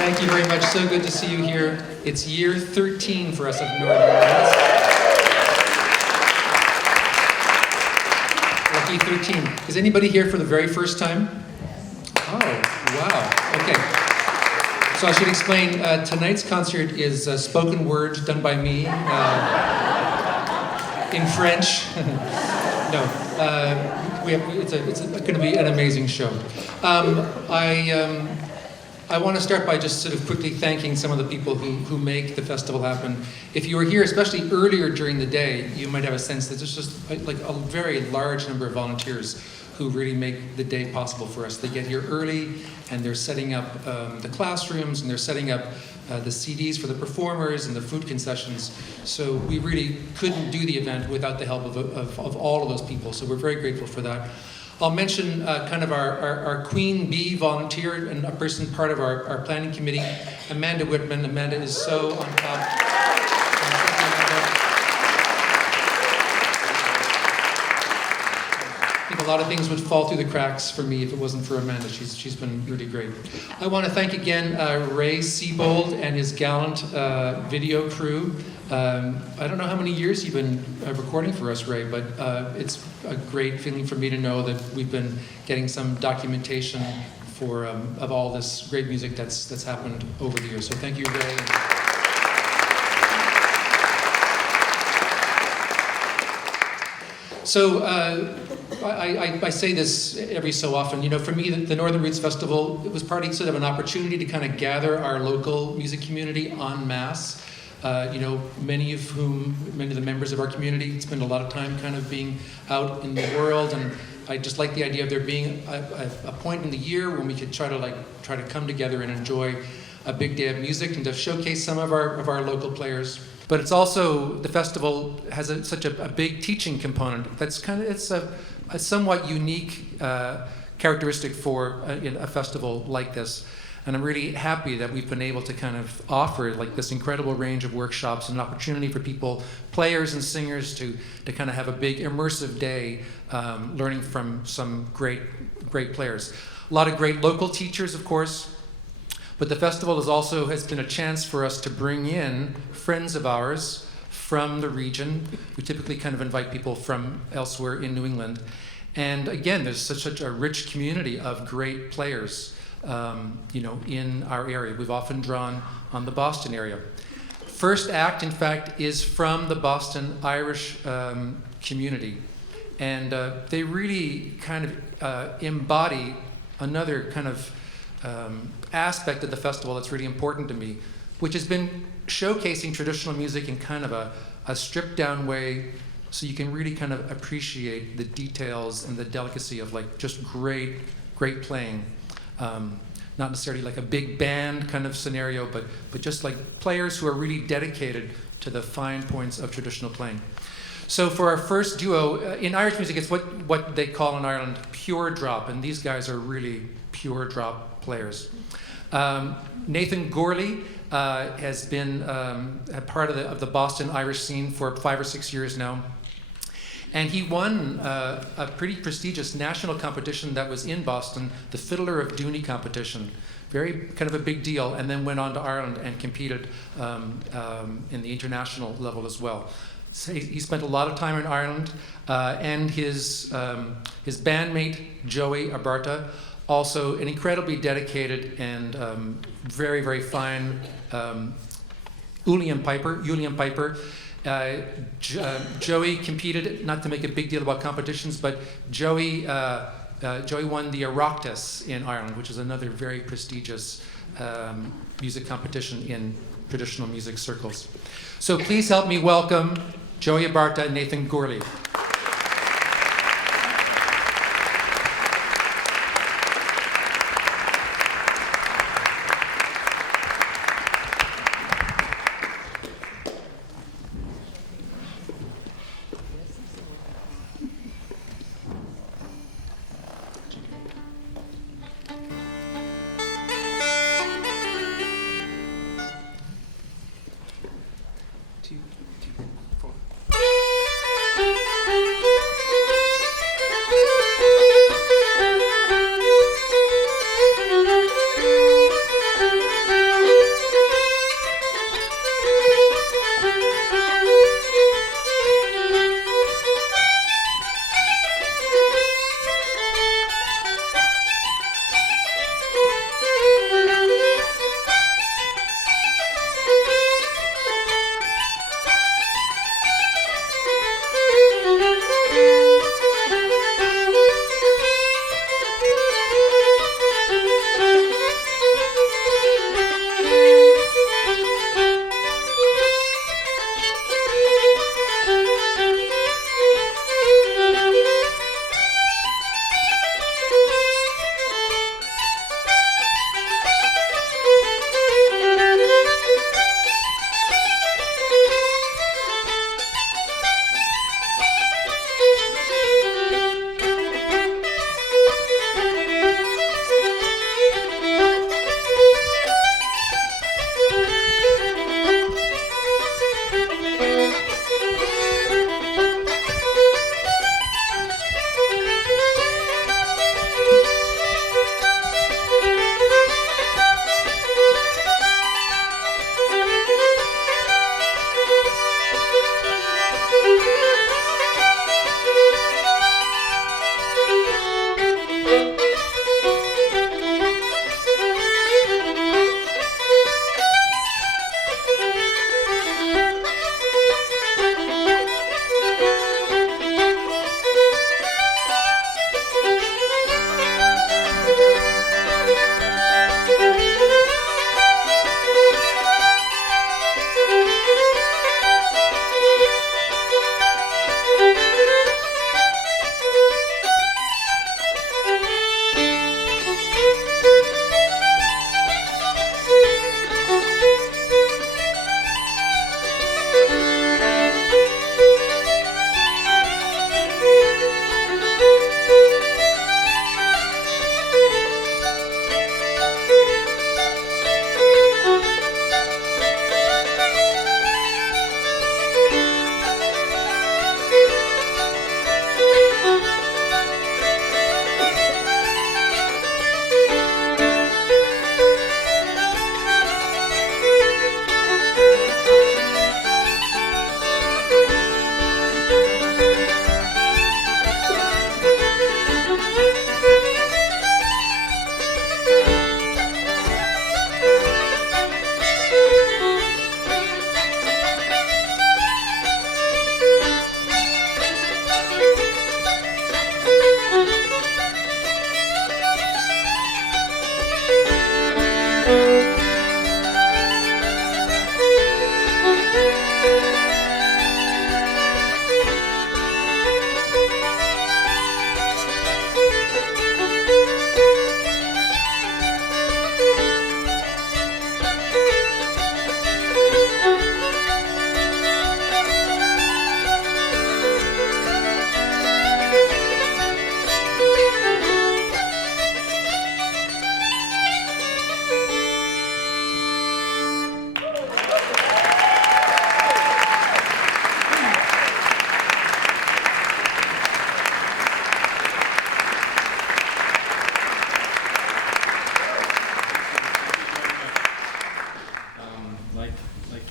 Thank you very much. So good to see you here. It's year 13 for us at Northern Lights. Lucky 13. Is anybody here for the very first time? Oh, wow. Okay. So I should explain, tonight's concert is spoken word done by me in French. No, it's going to be an amazing show. I want to start by just sort of quickly thanking some of the people who make the festival happen. If you were here, especially earlier during the day, you might have a sense that there's just like a very large number of volunteers who really make the day possible for us. They get here early and they're setting up the classrooms and they're setting up the CDs for the performers and the food concessions. So we really couldn't do the event without the help of all of those people. So we're very grateful for that. I'll mention kind of our Queen Bee volunteer and a person part of our planning committee, Amanda Whitman. Amanda is so on top. I think a lot of things would fall through the cracks for me if it wasn't for Amanda. She's been really great. I want to thank again Ray Seabold and his gallant video crew. I don't know how many years you've been recording for us, Ray, but it's a great feeling for me to know that we've been getting some documentation of all this great music that's happened over the years. So thank you, Ray. So I say this every so often. You know, for me, the Northern Roots Festival, it was partly sort of an opportunity to kind of gather our local music community en masse. You know, many of the members of our community spend a lot of time kind of being out in the world, and I just like the idea of there being a point in the year when we could try to come together and enjoy a big day of music and to showcase some of our local players. But it's also, the festival has such a big teaching component. It's a somewhat unique characteristic for a festival like this. And I'm really happy that we've been able to kind of offer like this incredible range of workshops and an opportunity for people, players and singers, to kind of have a big immersive day learning from some great players. A lot of great local teachers, of course, but the festival has been a chance for us to bring in friends of ours from the region. We typically kind of invite people from elsewhere in New England. And again, there's such a rich community of great players you know, in our area. We've often drawn on the Boston area. First act, in fact, is from the Boston Irish community. And they really kind of embody another kind of aspect of the festival that's really important to me, which has been showcasing traditional music in kind of a stripped down way, so you can really kind of appreciate the details and the delicacy of like just great playing. Not necessarily like a big band kind of scenario, but just like players who are really dedicated to the fine points of traditional playing. So for our first duo, in Irish music, it's what they call in Ireland pure drop, and these guys are really pure drop players. Nathan Gorley has been a part of the Boston Irish scene for 5 or 6 years now. And he won a pretty prestigious national competition that was in Boston, the Fiddler of Dooney competition. Very kind of a big deal, and then went on to Ireland and competed in the international level as well. So he spent a lot of time in Ireland, and his bandmate, Joey Abarta, also an incredibly dedicated and very, very fine uilleann piper. Joey competed, not to make a big deal about competitions, but Joey won the Oireachtas in Ireland, which is another very prestigious music competition in traditional music circles. So please help me welcome Joey Abarta and Nathan Gorley.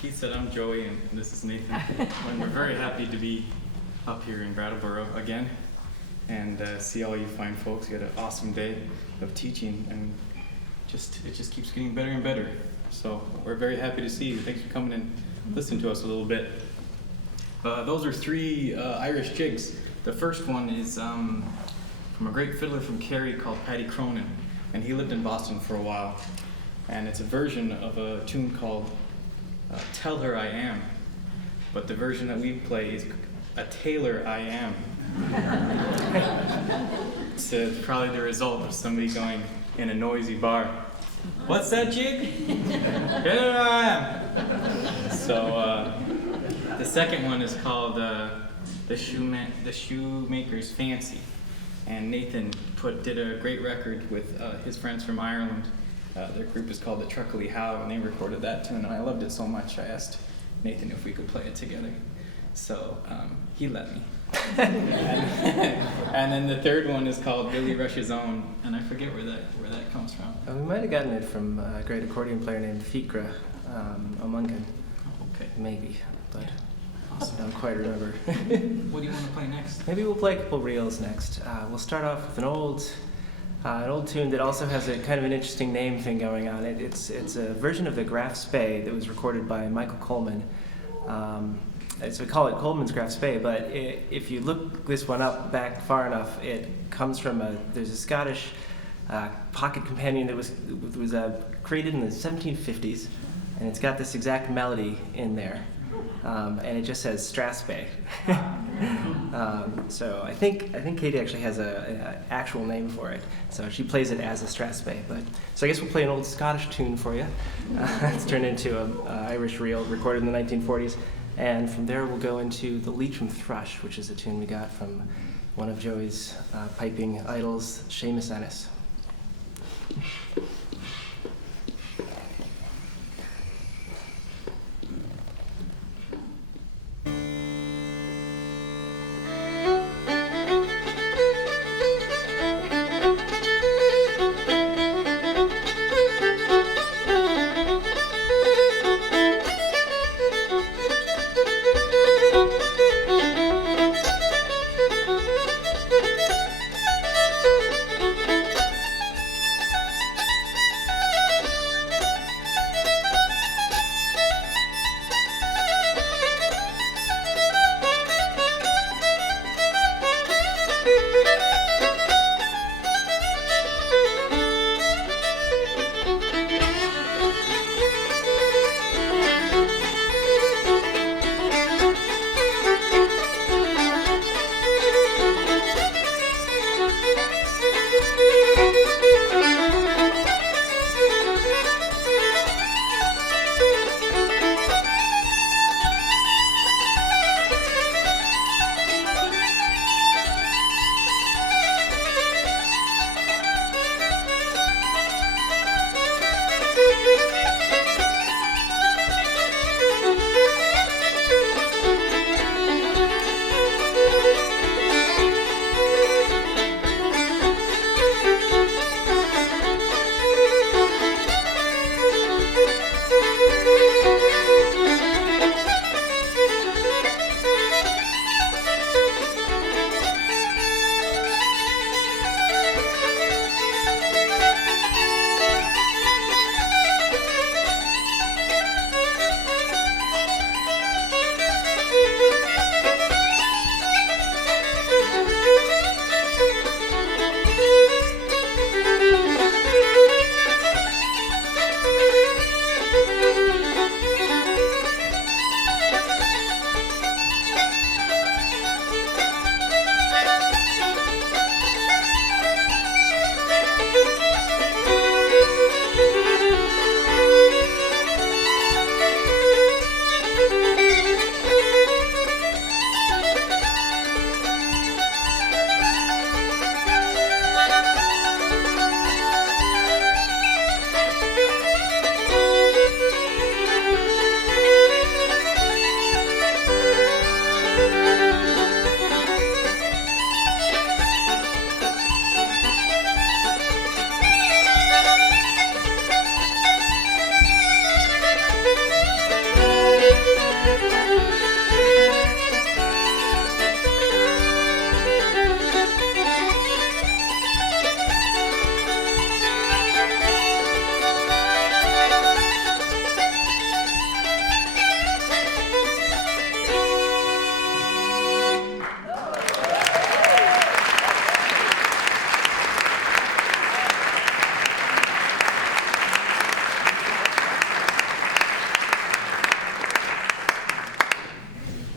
he said, I'm Joey, and this is Nathan. And we're very happy to be up here in Brattleboro again and see all you fine folks. You had an awesome day of teaching, and it just keeps getting better and better. So we're very happy to see you. Thanks for coming and listening to us a little bit. Those are 3 Irish jigs. The first one is from a great fiddler from Kerry called Paddy Cronin, and he lived in Boston for a while. And it's a version of a tune called Tell Her I Am. But the version that we play is A Tailor I Am. It's probably the result of somebody going in a noisy bar, what's that jig? Tailor I Am. So the second one is called The Shoemaker's Fancy. And Nathan did a great record with his friends from Ireland. Their group is called the Truckly How, and they recorded that tune, and I loved it so much I asked Nathan if we could play it together. So he let me. And then the third one is called Billy Rush's Own, and I forget where that comes from. We might have gotten it from a great accordion player named Fikra Omungan. Oh, okay. Maybe, but Awesome. I don't quite remember. What do you want to play next? Maybe we'll play a couple reels next. We'll start off with an old tune that also has a kind of an interesting name thing going on. It's a version of the Graf Spee that was recorded by Michael Coleman. So we call it Coleman's Graf Spee, but if you look this one up back far enough, it comes from there's a Scottish pocket companion that was created in the 1750s, and it's got this exact melody in there. And it just says Strathspey. So I think Katie actually has an actual name for it. So she plays it as a Strathspey. So I guess we'll play an old Scottish tune for you. It's turned into an Irish reel recorded in the 1940s. And from there we'll go into the Leitrim Thrush, which is a tune we got from one of Joey's piping idols, Seamus Ennis.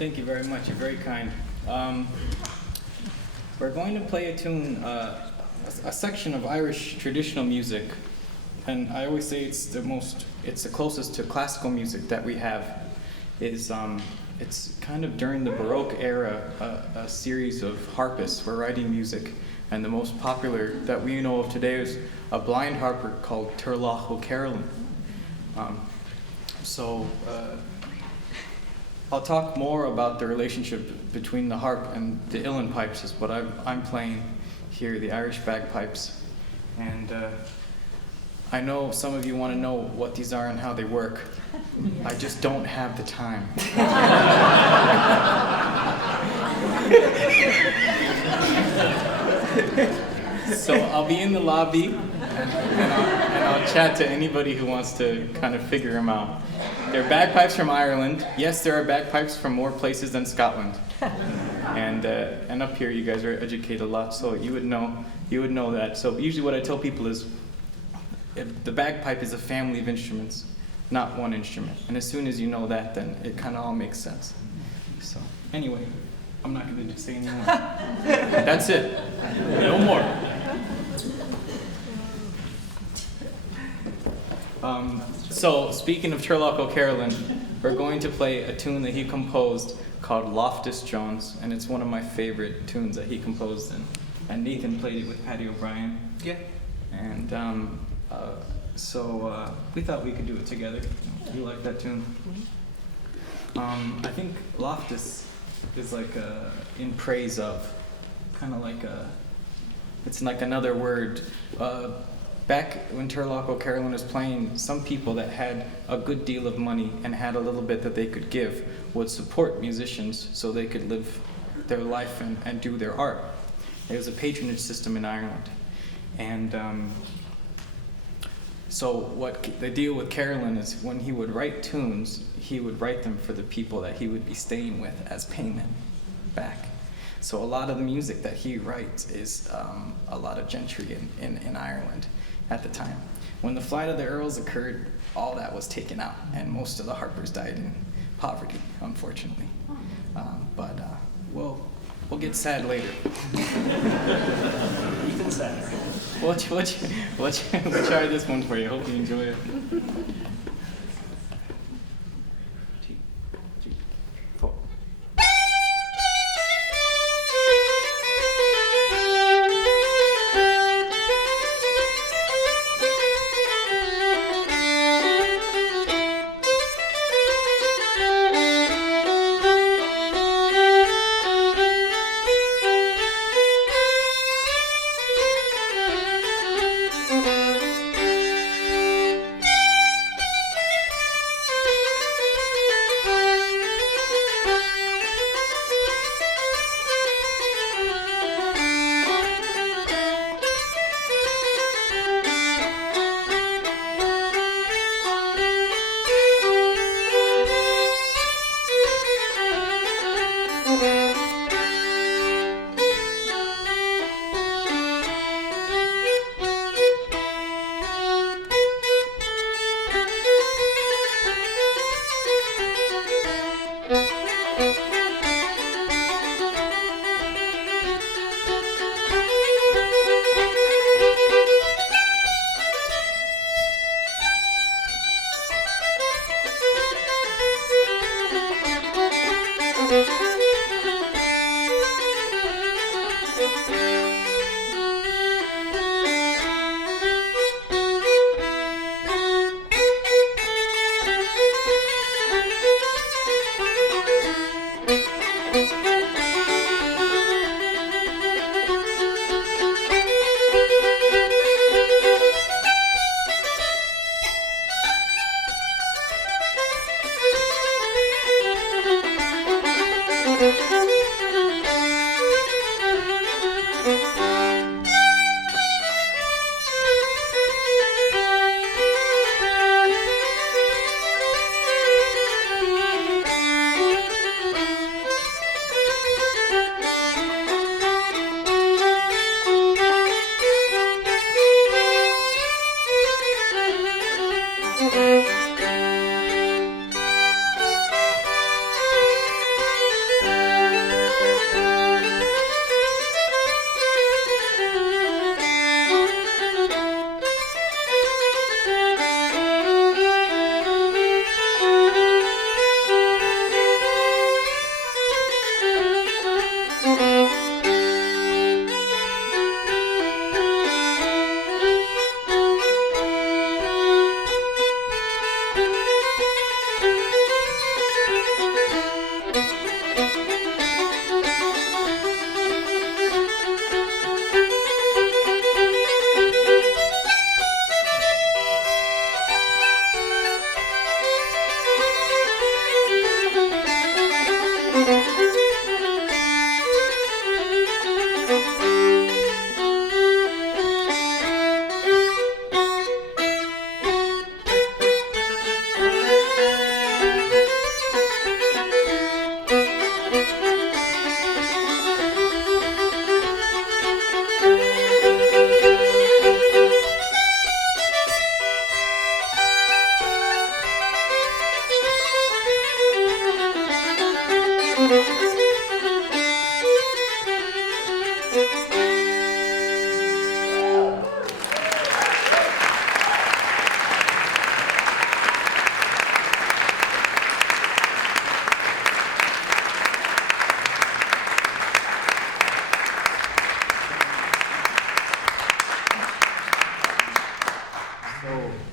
Thank you very much. You're very kind. We're going to play a tune, a section of Irish traditional music, and I always say it's the closest to classical music that we have. It's kind of during the Baroque era, a series of harpists were writing music, and the most popular that we know of today is a blind harper called Turlough O'Carolan. I'll talk more about the relationship between the harp and the uilleann pipes, is what I'm playing here, the Irish bagpipes. And I know some of you want to know what these are and how they work. I just don't have the time. So I'll be in the lobby, and I'll chat to anybody who wants to kind of figure them out. They're bagpipes from Ireland. Yes, there are bagpipes from more places than Scotland. And up here, you guys are educated a lot, so you would know that. So usually, what I tell people is, the bagpipe is a family of instruments, not one instrument. And as soon as you know that, then it kind of all makes sense. So anyway, I'm not going to say anymore. That's it. No more. So speaking of Turlough O'Carolan, we're going to play a tune that he composed called Loftus Jones, and it's one of my favorite tunes that he composed, and Nathan played it with Paddy O'Brien. Yeah. And so we thought we could do it together. You like that tune? I think Loftus is like in praise of, kind of like it's like another word. Back when Turlough O'Carolan was playing, some people that had a good deal of money and had a little bit that they could give would support musicians so they could live their life and do their art. There was a patronage system in Ireland. And so what the deal with Carolan is, when he would write tunes, he would write them for the people that he would be staying with as payment back. So a lot of the music that he writes is a lot of gentry in Ireland at the time. When the Flight of the Earls occurred, all that was taken out, and most of the harpers died in poverty, unfortunately. But we'll get sad later. Even sadder. We'll try this one for you. Hope you enjoy it.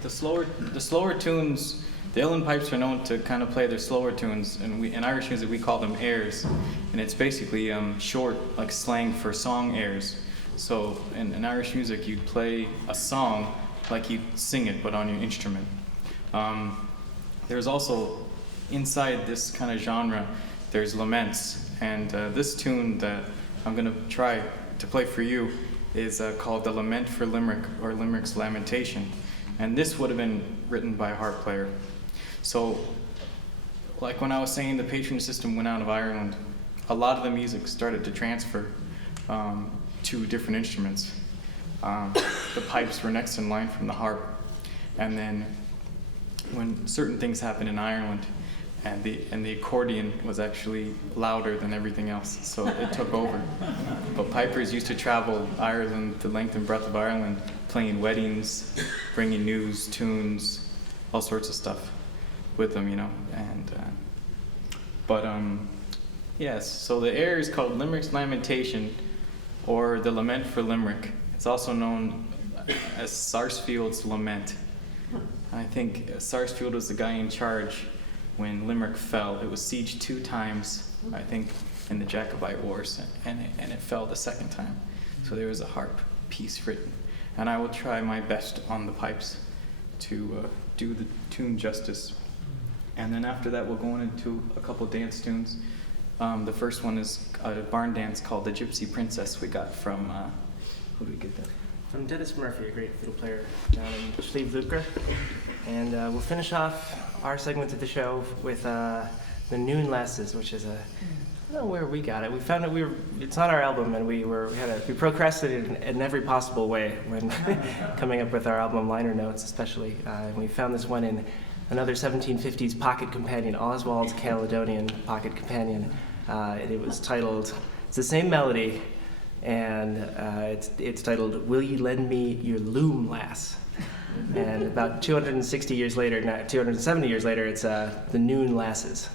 the slower tunes, the uilleann pipes are known to kind of play their slower tunes, and in Irish music we call them airs, and it's basically short, like slang for song airs. So in Irish music, you'd play a song like you'd sing it, but on your instrument. There's also, inside this kind of genre, there's laments, and this tune that I'm going to try to play for you is called the Lament for Limerick, or Limerick's Lamentation. And this would have been written by a harp player. So, like when I was saying the patronage system went out of Ireland, a lot of the music started to transfer to different instruments. The pipes were next in line from the harp. And then when certain things happened in Ireland, and the accordion was actually louder than everything else, so it took over. But pipers used to travel Ireland, the length and breadth of Ireland, playing weddings, bringing news, tunes, all sorts of stuff with them, you know. And yes. So the air is called Limerick's Lamentation, or the Lament for Limerick. It's also known as Sarsfield's Lament. I think Sarsfield was the guy in charge when Limerick fell. It was sieged 2 times, I think, in the Jacobite Wars, and it fell the second time. So there was a harp piece written. And I will try my best on the pipes to do the tune justice. And then after that, we'll go into a couple dance tunes. The first one is a barn dance called the Gypsy Princess we got from, who did we get that? From Dennis Murphy, a great fiddle player down in Slieve. And we'll finish off our segment of the show with the Noon Lasses, which is I don't know where we got it. We found it. It's on our album, and we procrastinated in every possible way when coming up with our album liner notes, especially. We found this one in another 1750s pocket companion, Oswald's Caledonian pocket companion. It was titled. It's the same melody, and it's titled "Will You Lend Me Your Loom, Lass?" And about 270 years later, it's the Noon Lasses.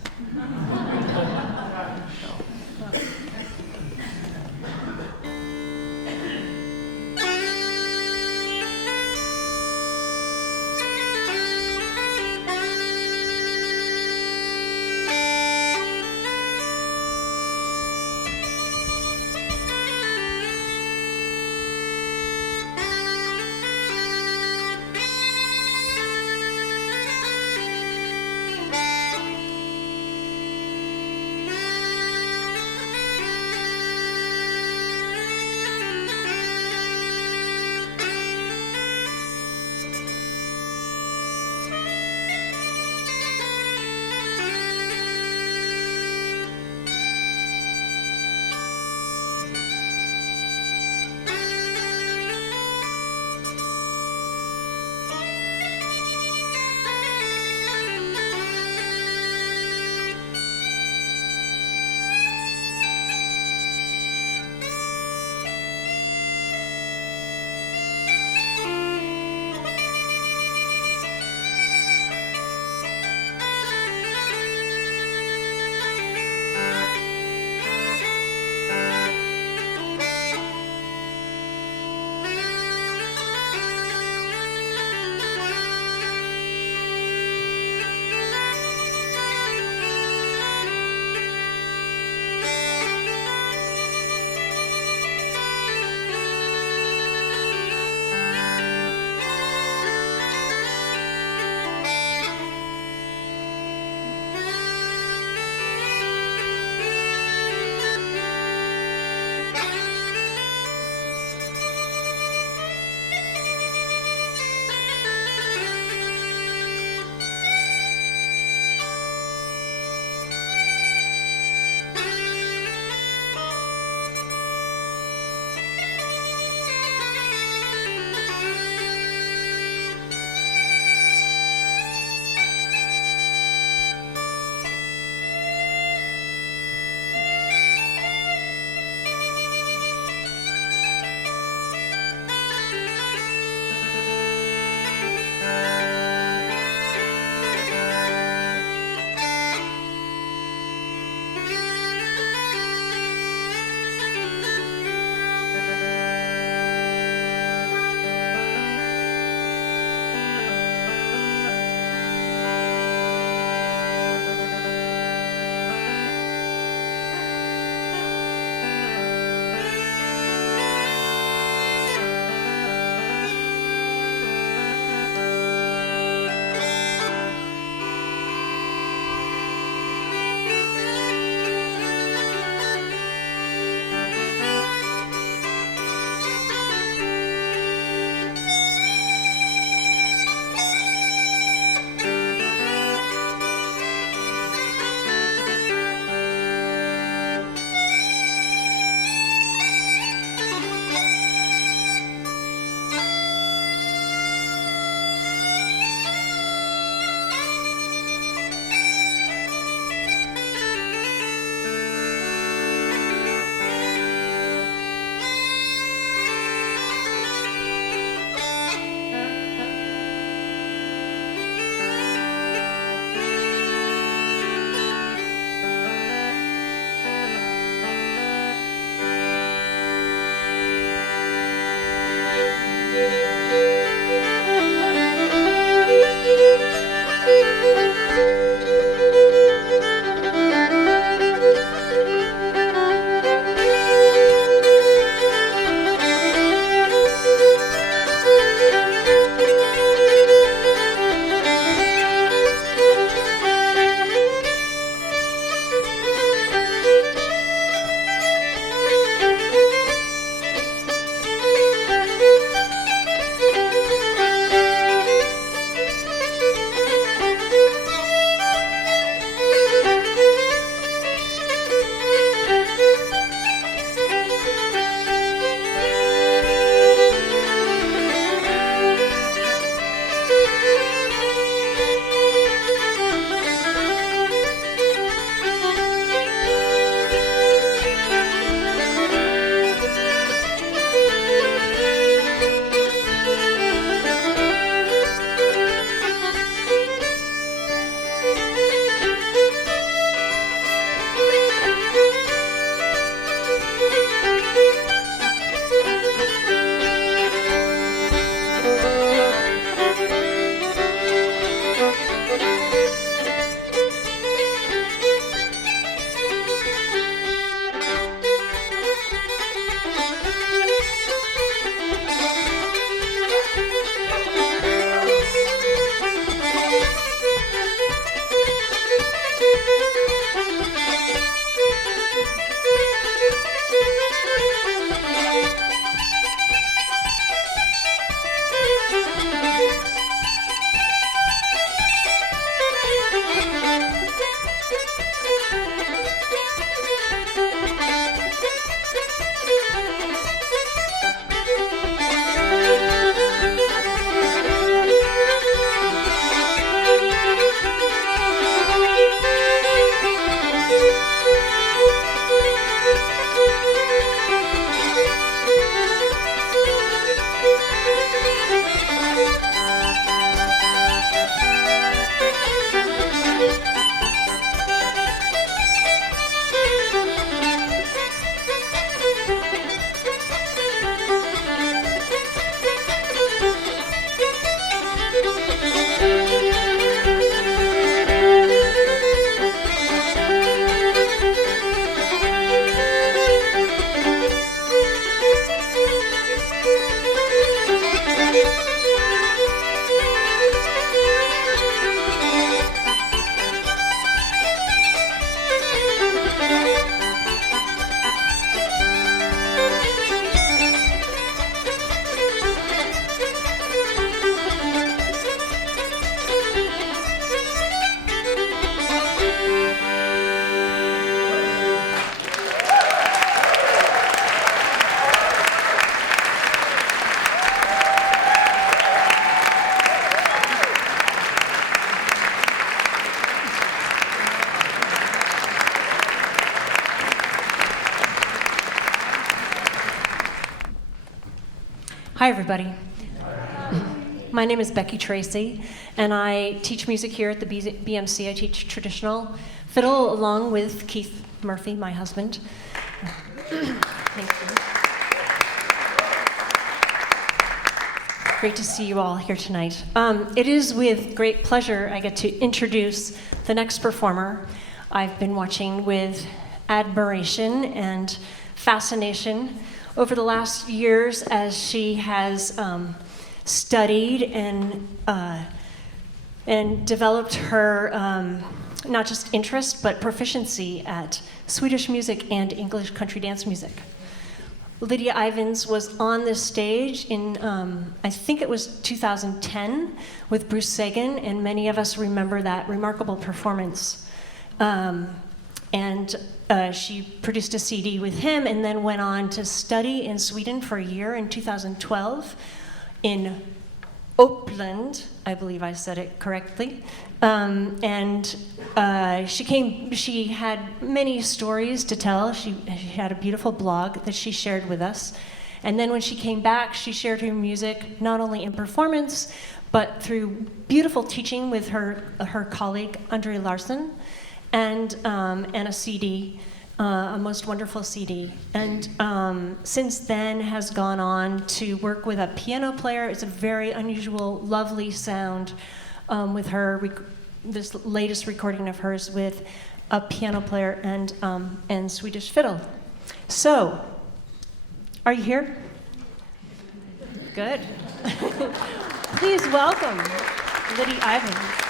Hi, everybody. My name is Becky Tracy, and I teach music here at the BMC. I teach traditional fiddle along with Keith Murphy, my husband. Thank you. Great to see you all here tonight. It is with great pleasure I get to introduce the next performer. I've been watching with admiration and fascination over the last years as she has studied and developed her not just interest but proficiency at Swedish music and English country dance music. Lidia Eivin was on this stage in, I think it was 2010 with Bruce Sagan, and many of us remember that remarkable performance. She produced a CD with him and then went on to study in Sweden for a year in 2012 in Uppland, I believe I said it correctly. She had many stories to tell. She had a beautiful blog that she shared with us. And then when she came back, she shared her music not only in performance, but through beautiful teaching with her colleague, Andre Larsen, and a CD, a most wonderful CD. And since then has gone on to work with a piano player. It's a very unusual, lovely sound with her, this latest recording of hers with a piano player and Swedish fiddle. So, are you here? Good. Please welcome Lidia Eivin.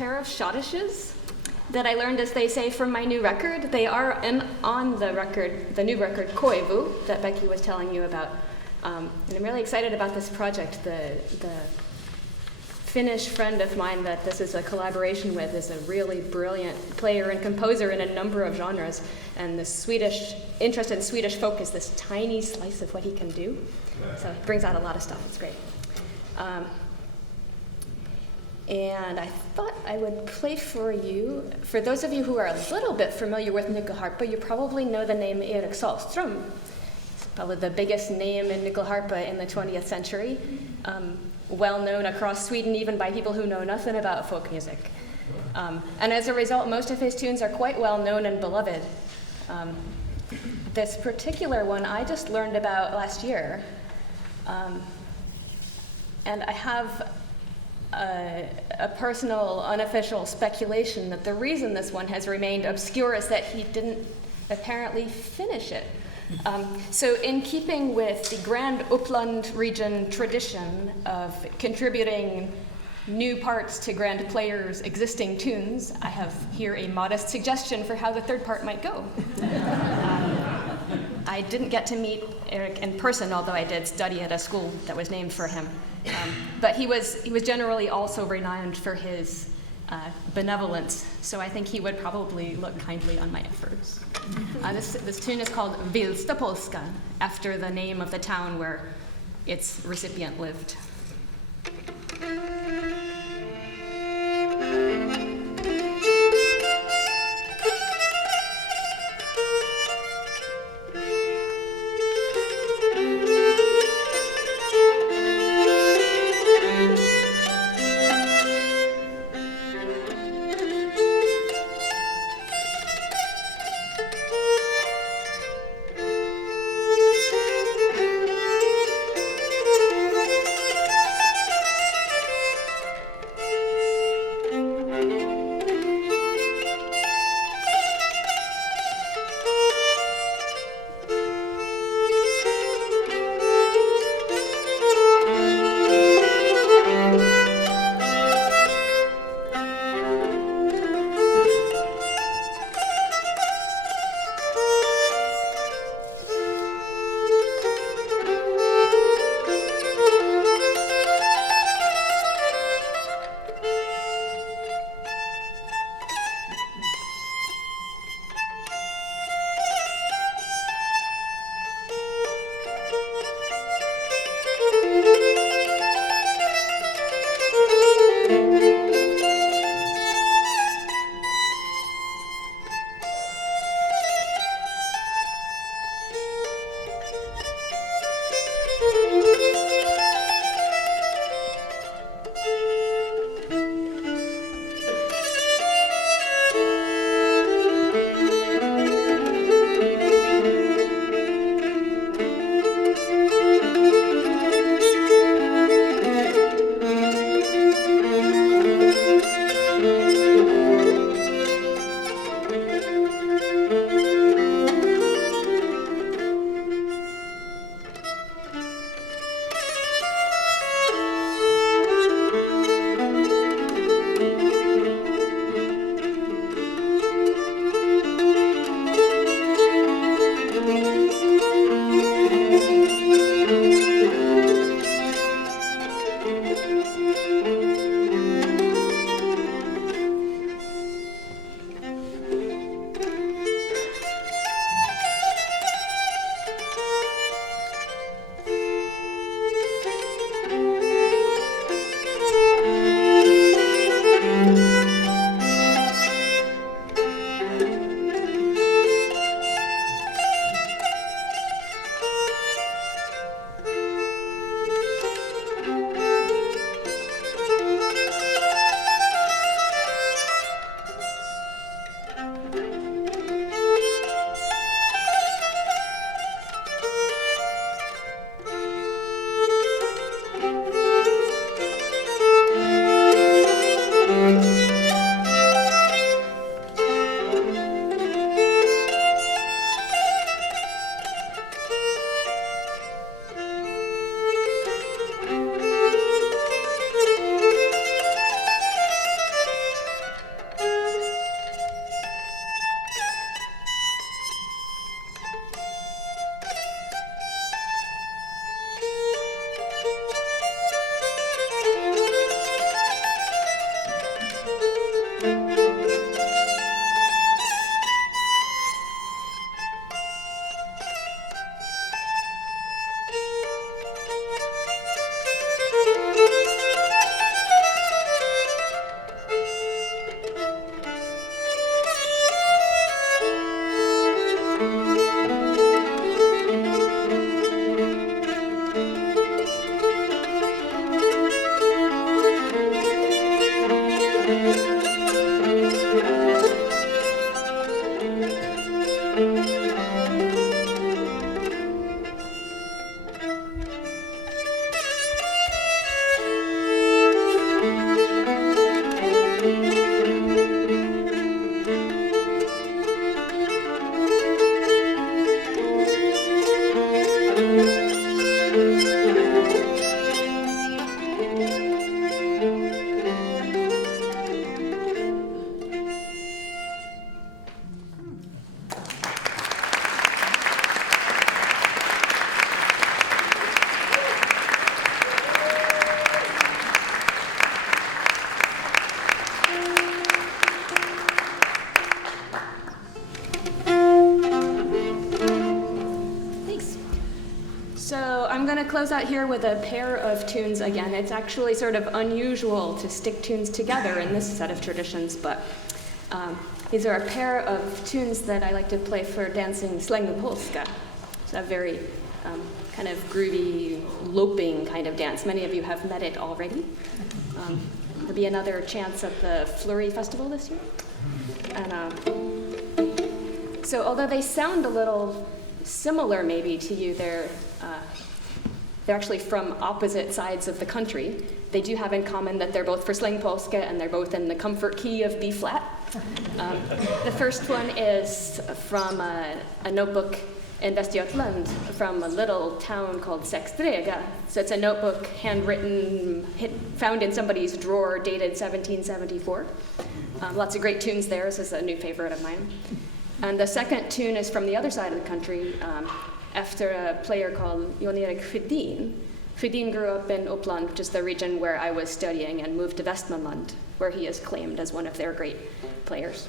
pair of schottisches that I learned, as they say, from my new record. They are on the record, the new record, Koivu, that Becky was telling you about. And I'm really excited about this project. The Finnish friend of mine that this is a collaboration with is a really brilliant player and composer in a number of genres. And the Swedish interest in Swedish folk is this tiny slice of what he can do. So it brings out a lot of stuff. It's great. And I thought I would play for you, for those of you who are a little bit familiar with nyckelharpa, you probably know the name Erik Sahlström. It's probably the biggest name in nyckelharpa in the 20th century. Well known across Sweden, even by people who know nothing about folk music. And as a result, most of his tunes are quite well known and beloved. This particular one I just learned about last year. And I have a personal, unofficial speculation that the reason this one has remained obscure is that he didn't apparently finish it. So in keeping with the Grand Uppland region tradition of contributing new parts to grand players' existing tunes, I have here a modest suggestion for how the third part might go. I didn't get to meet Erik in person, although I did study at a school that was named for him. But he was generally also renowned for his benevolence, so I think he would probably look kindly on my efforts. This tune is called Vista Polska, after the name of the town where its recipient lived. going to close out here with a pair of tunes again. It's actually sort of unusual to stick tunes together in this set of traditions, but these are a pair of tunes that I like to play for dancing Slänga Polska. It's a very kind of groovy, loping kind of dance. Many of you have met it already. There'll be another chance at the Flurry Festival this year. And so although they sound a little similar maybe to you, they're actually from opposite sides of the country. They do have in common that they're both for Slänga Polska and they're both in the comfort key of B flat. The first one is from a notebook in Västergötland from a little town called Sextrega. So it's a notebook handwritten, found in somebody's drawer, dated 1774. Lots of great tunes there. This is a new favorite of mine. And the second tune is from the other side of the country, after a player called Jan-Erik Sjödin. Sjödin grew up in Uppland, which is the region where I was studying, and moved to Västmanland, where he is claimed as one of their great players.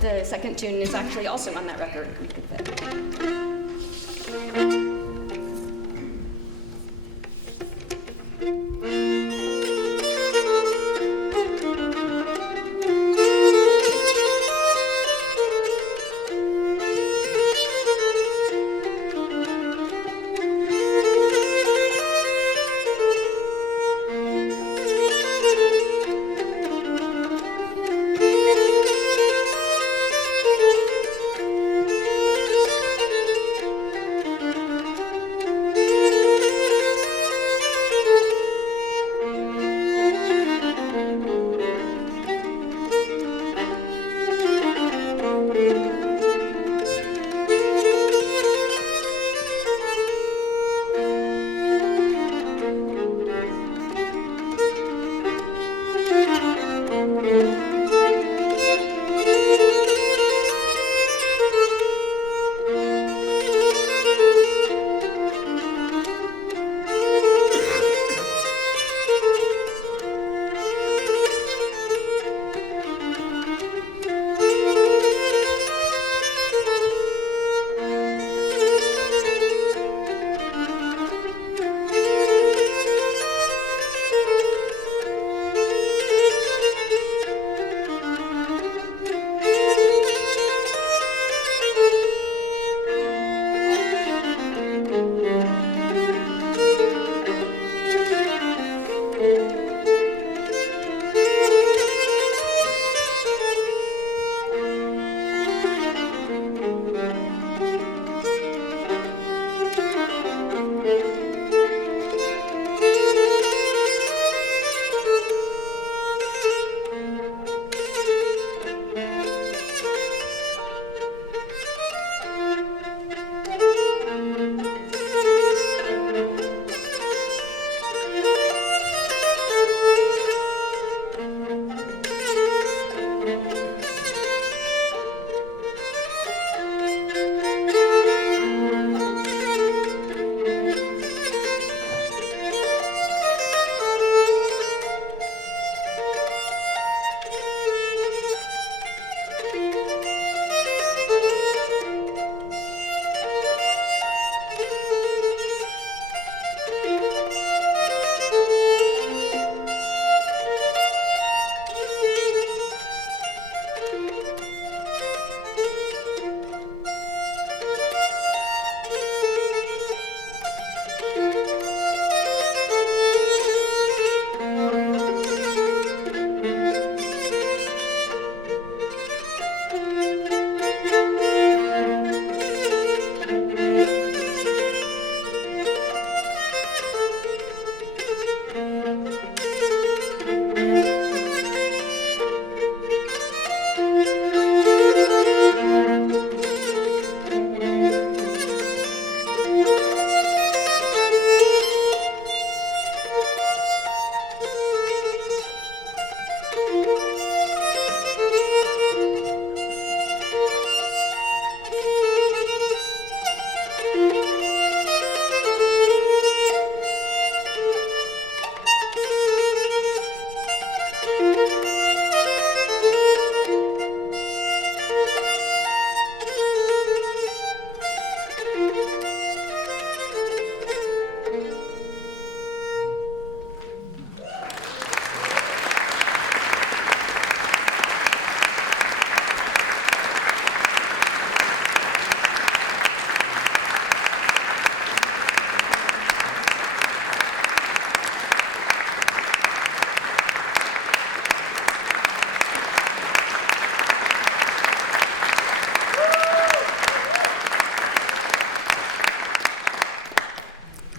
The second tune is actually also on that record.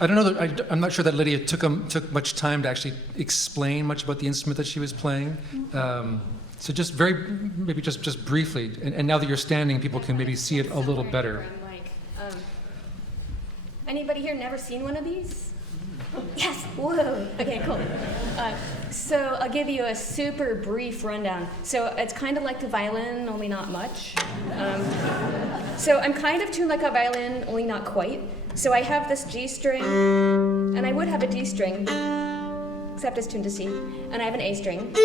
I don't know that I'm not sure that Lydia took much time to actually explain much about the instrument that she was playing. So just maybe just briefly, and now that you're standing, people can maybe see it a little better. Anybody here never seen one of these? Yes. Whoa. Okay. Cool. So I'll give you a super brief rundown. So it's kind of like the violin, only not much. So I'm kind of tuned like a violin, only not quite. So I have this G string, and I would have a D string, except it's tuned to C, and I have an A string.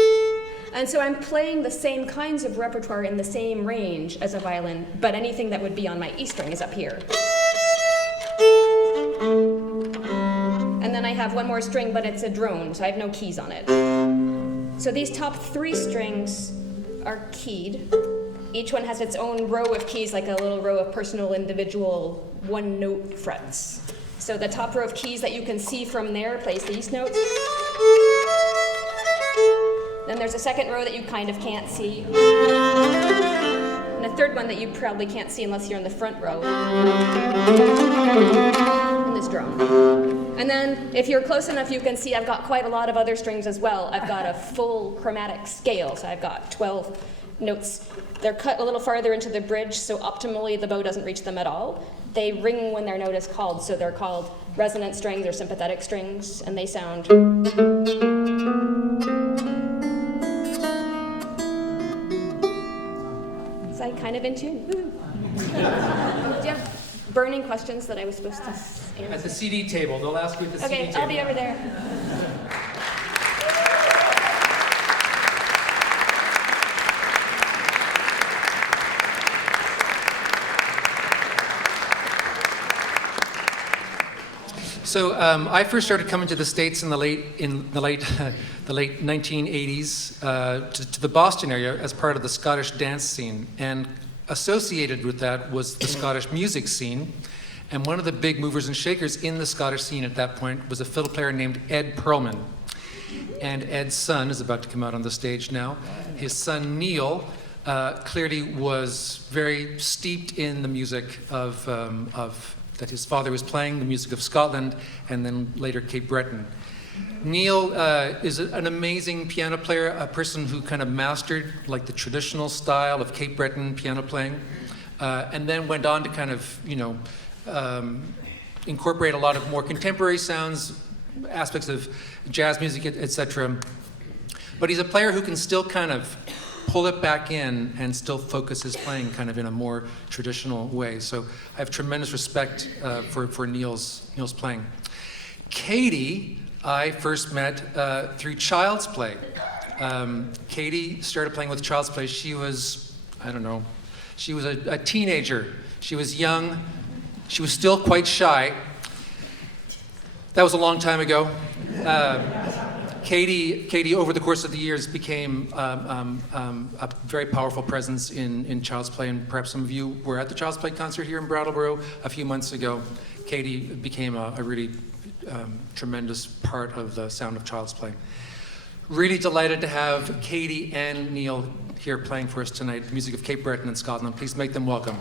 And so I'm playing the same kinds of repertoire in the same range as a violin, but anything that would be on my E string is up here. And then I have one more string, but it's a drone, so I have no keys on it. So these top 3 strings are keyed. Each one has its own row of keys, like a little row of personal, individual, one-note frets. So the top row of keys that you can see from there plays these notes. Then there's a second row that you kind of can't see. And a third one that you probably can't see unless you're in the front row. And this drone. And then, if you're close enough, you can see I've got quite a lot of other strings as well. I've got a full chromatic scale, so I've got 12 notes. They're cut a little farther into the bridge, so optimally the bow doesn't reach them at all. They ring when their note is called, so they're called resonant strings or sympathetic strings, and they sound. So I'm kind of in tune. Woo. Do you have burning questions that I was supposed to answer? At the CD table, they'll ask you at the CD table. Okay, I'll be over there. So I first started coming to the States in the late 1980s to the Boston area as part of the Scottish dance scene, and associated with that was the Scottish music scene. And one of the big movers and shakers in the Scottish scene at that point was a fiddle player named Ed Perlman. And Ed's son is about to come out on the stage now. His son Neil clearly was very steeped in the music of that his father was playing, the music of Scotland, and then later Cape Breton. Neil is an amazing piano player, a person who kind of mastered like the traditional style of Cape Breton piano playing, and then went on to kind of, incorporate a lot of more contemporary sounds, aspects of jazz music, etc. But he's a player who can still kind of pull it back in and still focus his playing kind of in a more traditional way. So I have tremendous respect for Neil's playing. Katie, I first met through Child's Play. Katie started playing with Child's Play. She was, she was a teenager. She was young. She was still quite shy. That was a long time ago. Katie, over the course of the years, became a very powerful presence in Child's Play, and perhaps some of you were at the Child's Play concert here in Brattleboro a few months ago. Katie became a really tremendous part of the sound of Child's Play. Really delighted to have Katie and Neil here playing for us tonight, music of Cape Breton and Scotland. Please make them welcome.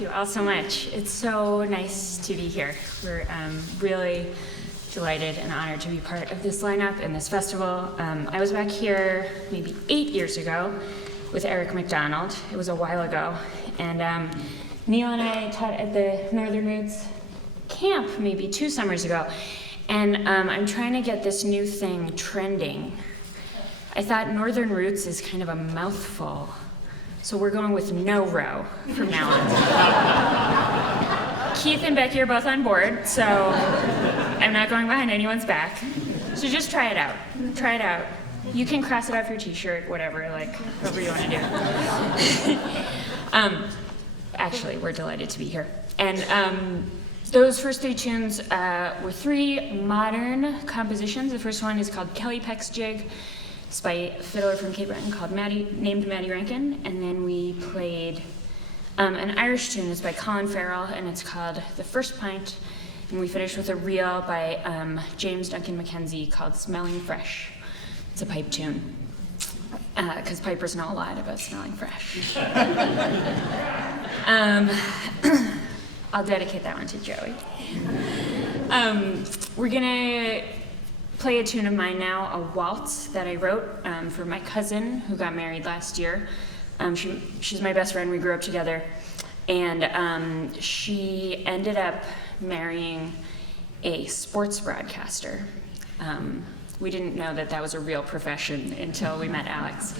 Thank you all so much. It's so nice to be here. We're really delighted and honored to be part of this lineup and this festival. I was back here maybe 8 years ago with Eric McDonald. It was a while ago. And Neil and I taught at the Northern Roots camp maybe 2 summers ago. And I'm trying to get this new thing trending. I thought Northern Roots is kind of a mouthful. So we're going with no row from now on. Keith and Becky are both on board, so I'm not going behind anyone's back. So just try it out. Try it out. You can cross it off your t-shirt, whatever, like, however you want to do it. Actually, we're delighted to be here. And those first 3 tunes were 3 modern compositions. The first one is called Pecks Jig. It's by a fiddler from Cape Breton named Maddie Rankin. And then we played an Irish tune. It's by Colin Farrell, and it's called The First Pint. And we finished with a reel by James Duncan Mackenzie called Smelling Fresh. It's a pipe tune, because pipers know a lot about smelling fresh. I'll dedicate that one to Joey. We're gonna play a tune of mine now, a waltz that I wrote for my cousin who got married last year. She's my best friend, we grew up together. And she ended up marrying a sports broadcaster. We didn't know that that was a real profession until we met Alex.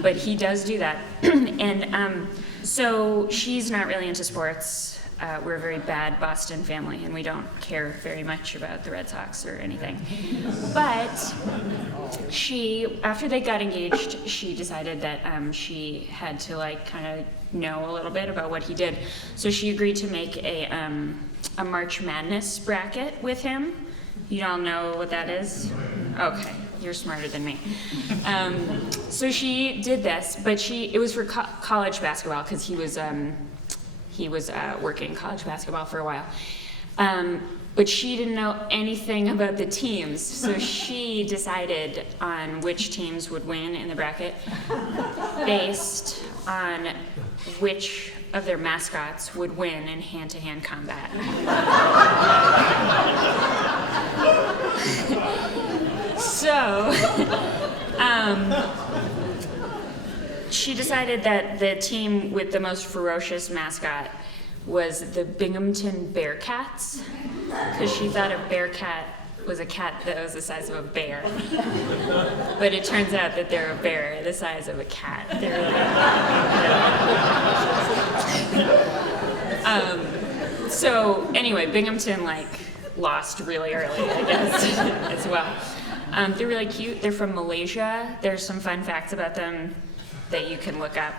But he does do that. And so she's not really into sports. We're a very bad Boston family, and we don't care very much about the Red Sox or anything. But she, after they got engaged, she decided that she had to like kind of know a little bit about what he did. So she agreed to make a March Madness bracket with him. You all know what that is? Okay, you're smarter than me. So she did this, but it was for college basketball because he was working college basketball for a while. But she didn't know anything about the teams, so she decided on which teams would win in the bracket based on which of their mascots would win in hand-to-hand combat. So, she decided that the team with the most ferocious mascot was the Binghamton Bearcats, because she thought a bearcat was a cat that was the size of a bear. But it turns out that they're a bear the size of a cat. They're so anyway, Binghamton lost really early, I guess, as well. They're really cute. They're from Malaysia. There's some fun facts about them that you can look up.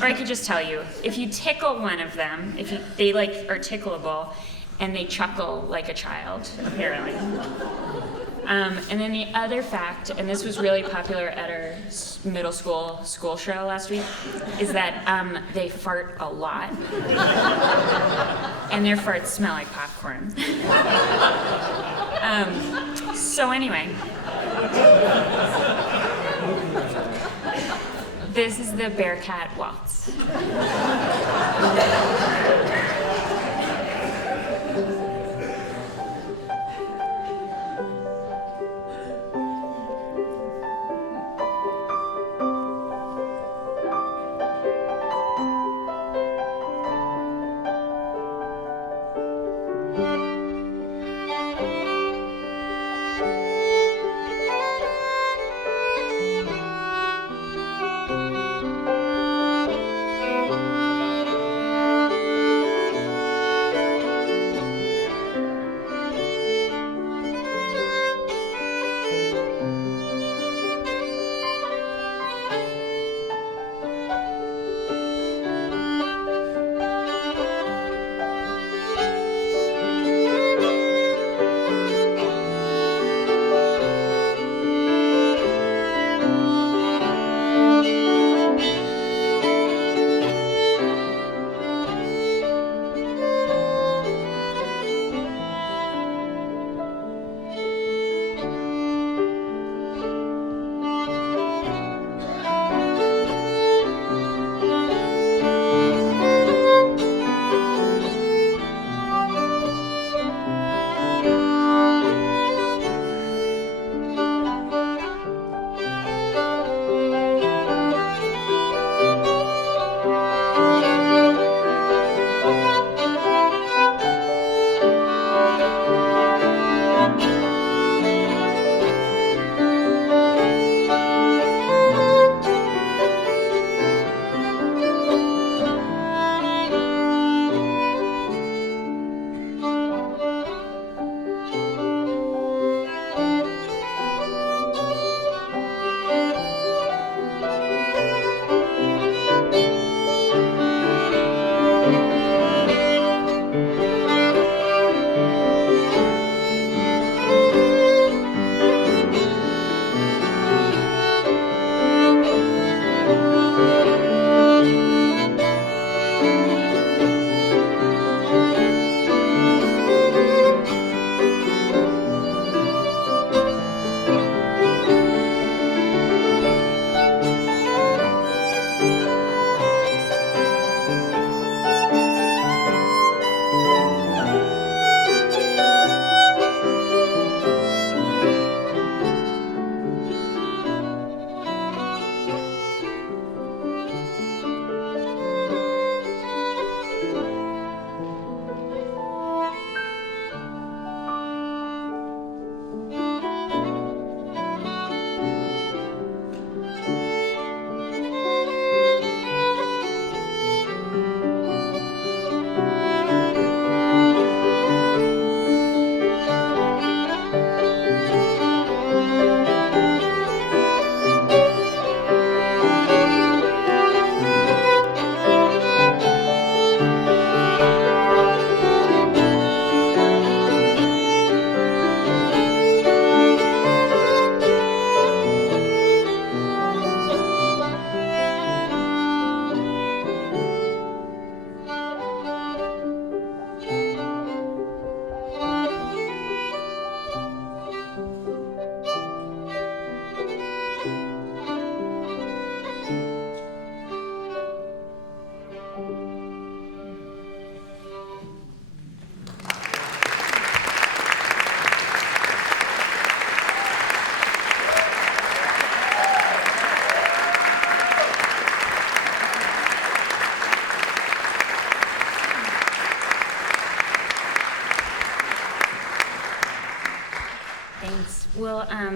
Or I could just tell you, if you tickle one of them, they are tickleable, and they chuckle like a child, apparently. And then the other fact, and this was really popular at our middle school show last week, is that they fart a lot. And their farts smell like popcorn. So anyway, this is the Bearcat Waltz.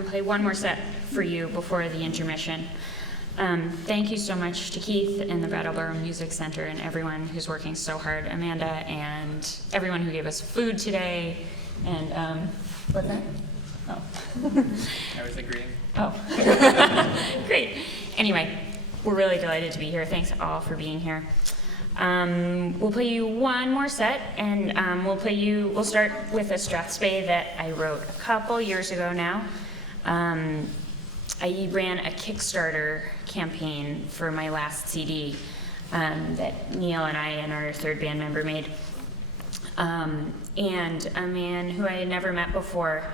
play one more set for you before the intermission. Thank you so much to Keith and the Brattleboro Music Center and everyone who's working so hard, Amanda, and everyone who gave us food today. And what's that? Oh. I was agreeing. Oh, great. Anyway, we're really delighted to be here. Thanks all for being here. We'll play you one more set, and we'll start with a Strathspey that I wrote a couple years ago now. I ran a Kickstarter campaign for my last CD that Neil and I and our third band member made. And a man who I had never met before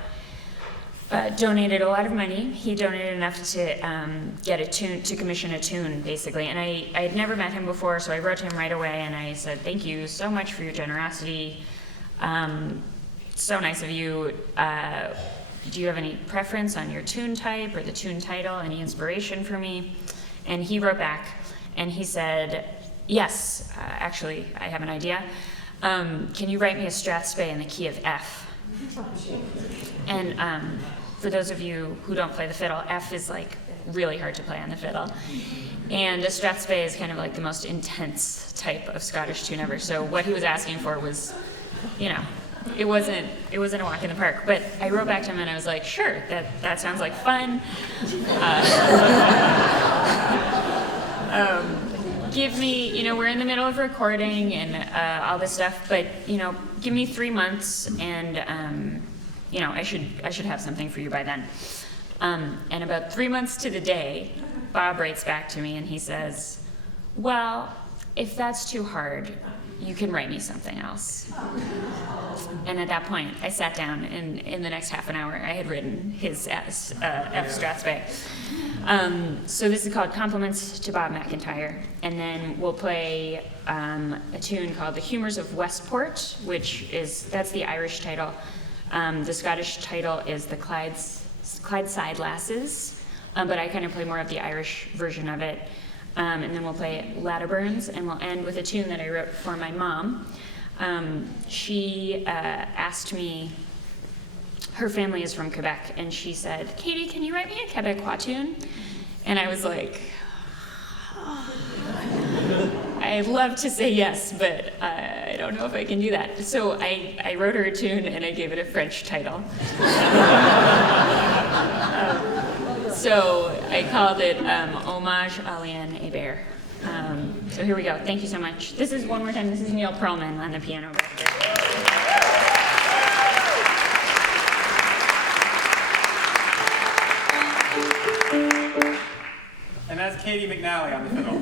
donated a lot of money. He donated enough to get a tune, to commission a tune, basically. And I had never met him before, so I wrote to him right away and I said, "Thank you so much for your generosity. So nice of you. Do you have any preference on your tune type or the tune title? Any inspiration for me?" And he wrote back and he said, "Yes, actually, I have an idea. Can you write me a Strathspey in the key of F?" And for those of you who don't play the fiddle, F is like really hard to play on the fiddle. And a Strathspey is kind of like the most intense type of Scottish tune ever. So what he was asking for was, you know, it wasn't a walk in the park. But I wrote back to him and I was like, sure, that sounds like fun. Give me, you know, we're in the middle of recording and all this stuff, but, you know, give me 3 months and, you know, I should have something for you by then. And about 3 months to the day, Bob writes back to me and he says, "Well, if that's too hard, you can write me something else." And at that point, I sat down and in the next half an hour, I had written his F Strathspey. So this is called Compliments to Bob Mcintyre. And then we'll play a tune called The Humors of Westport, that's the Irish title. The Scottish title is the Clydeside Lasses, but I kind of play more of the Irish version of it. And then we'll play Ladderburns, and we'll end with a tune that I wrote for my mom. She asked me, her family is from Quebec, and she said, "Katie, can you write me a Quebecois tune?" And I was like, I'd love to say yes, but I don't know if I can do that. So I wrote her a tune and I gave it a French title. So I called it Hommage à Liane Hébert. So here we go. Thank you so much. This is one more time. This is Neil Pearlman on the piano back there. And that's Katie McNally on the fiddle.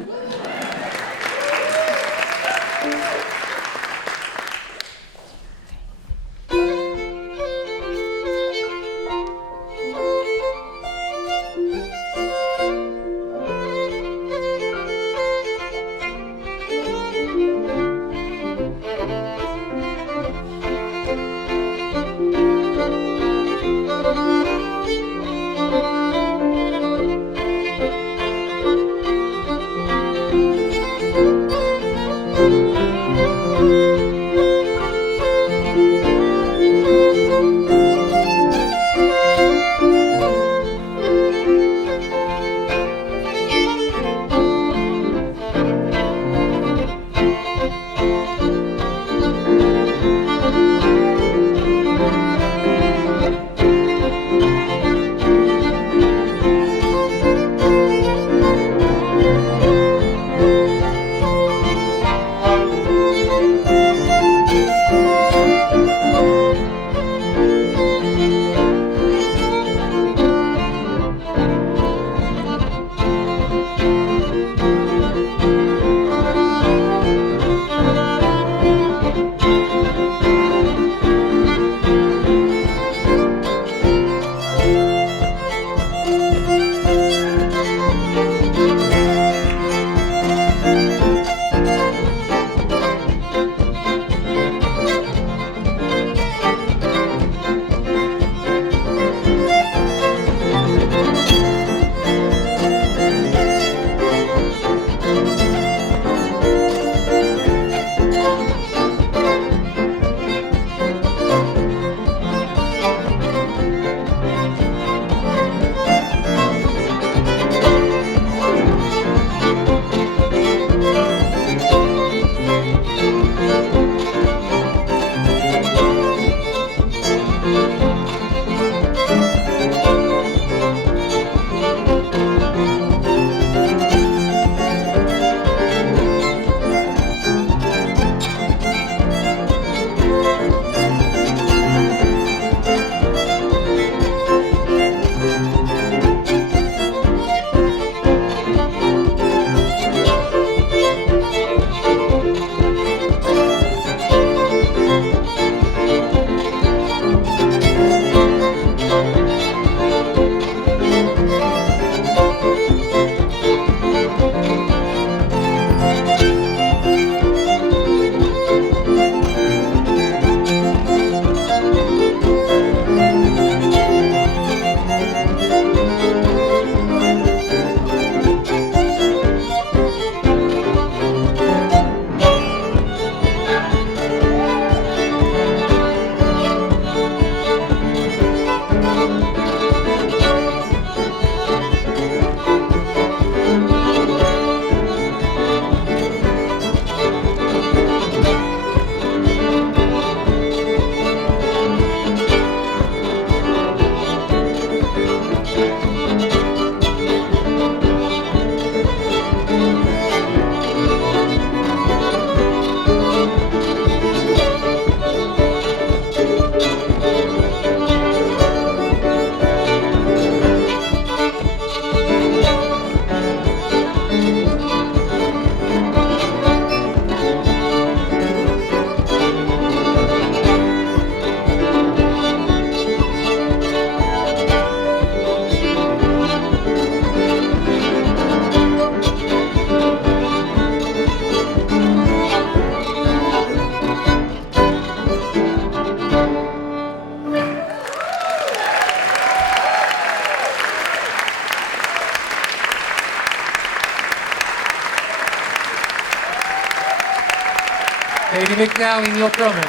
Katie McNally, Neil Perlman.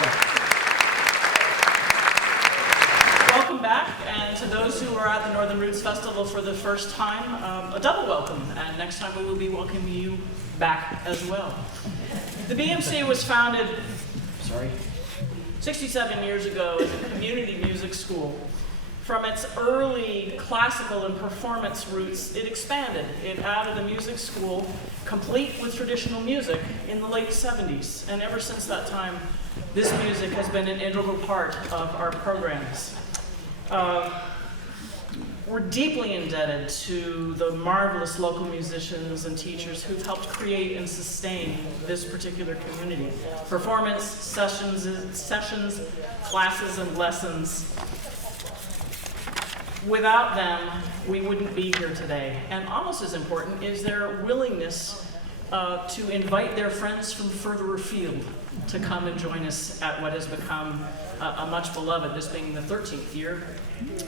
Welcome back, and to those who are at the Northern Roots Festival for the first time, a double welcome, and next time we will be welcoming you back as well. The BMC was founded, 67 years ago as a community music school. From its early classical and performance roots, it expanded. It added a music school complete with traditional music in the late 70s, and ever since that time, this music has been an integral part of our programs. We're deeply indebted to the marvelous local musicians and teachers who've helped create and sustain this particular community. Performance, sessions, classes, and lessons. Without them, we wouldn't be here today. And almost as important is their willingness to invite their friends from further afield to come and join us at what has become a much beloved, this being the 13th year.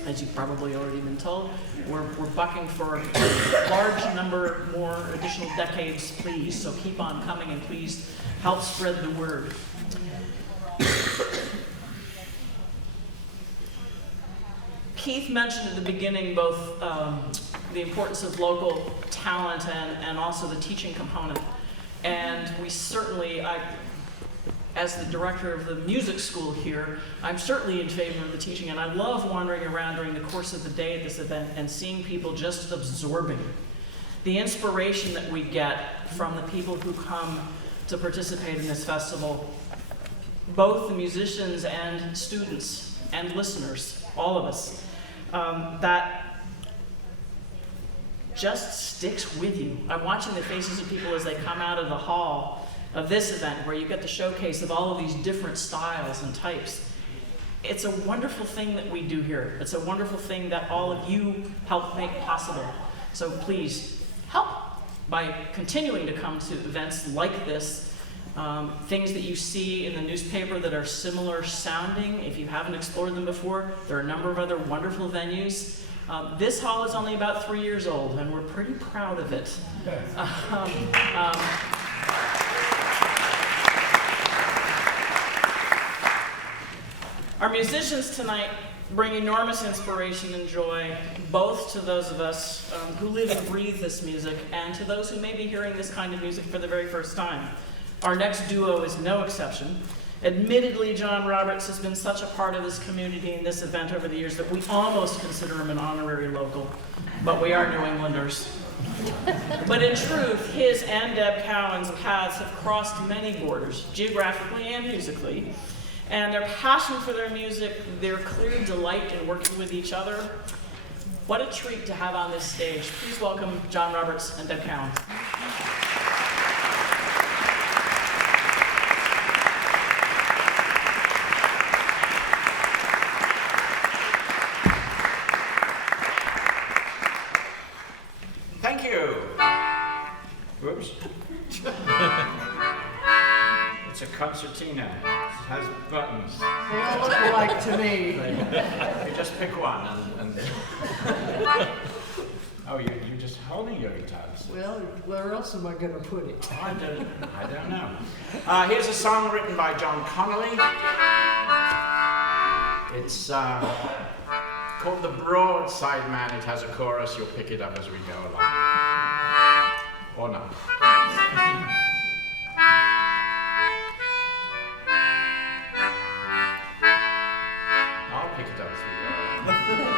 As you've probably already been told, we're bucking for a large number more additional decades, please. So keep on coming and please help spread the word. Keith mentioned at the beginning both the importance of local talent and also the teaching component. And we certainly, as the director of the music school here, I'm certainly in favor of the teaching, and I love wandering around during the course of the day at this event and seeing people just absorbing the inspiration that we get from the people who come to participate in this festival, both the musicians and students and listeners, all of us, that just sticks with you. I'm watching the faces of people as they come out of the hall of this event where you get the showcase of all of these different styles and types. It's a wonderful thing that we do here. It's a wonderful thing that all of you help make possible. So please help by continuing to come to events like this. Things that you see in the newspaper that are similar sounding, if you haven't explored them before, there are a number of other wonderful venues. This hall is only about 3 years old, and we're pretty proud of it. Our musicians tonight bring enormous inspiration and joy, both to those of us who live and breathe this music, and to those who may be hearing this kind of music for the very first time. Our next duo is no exception. Admittedly, John Roberts has been such a part of this community and this event over the years that we almost consider him an honorary local, but we are New Englanders. But in truth, his and Deb Cowan's paths have crossed many borders, geographically and musically, and their passion for their music, their clear delight in working with each other. What a treat to have on this stage. Please welcome John Roberts and Deb Cowan. Thank you. Whoops. It's a concertina. It has buttons. They all look alike to me. You just pick one and oh, you're just holding your guitars. Well, where else am I going to put it? I don't know. Here's a song written by John Connolly. It's called The Broadside Man. It has a chorus. You'll pick it up as we go along. Or not. I'll pick it up as we go along.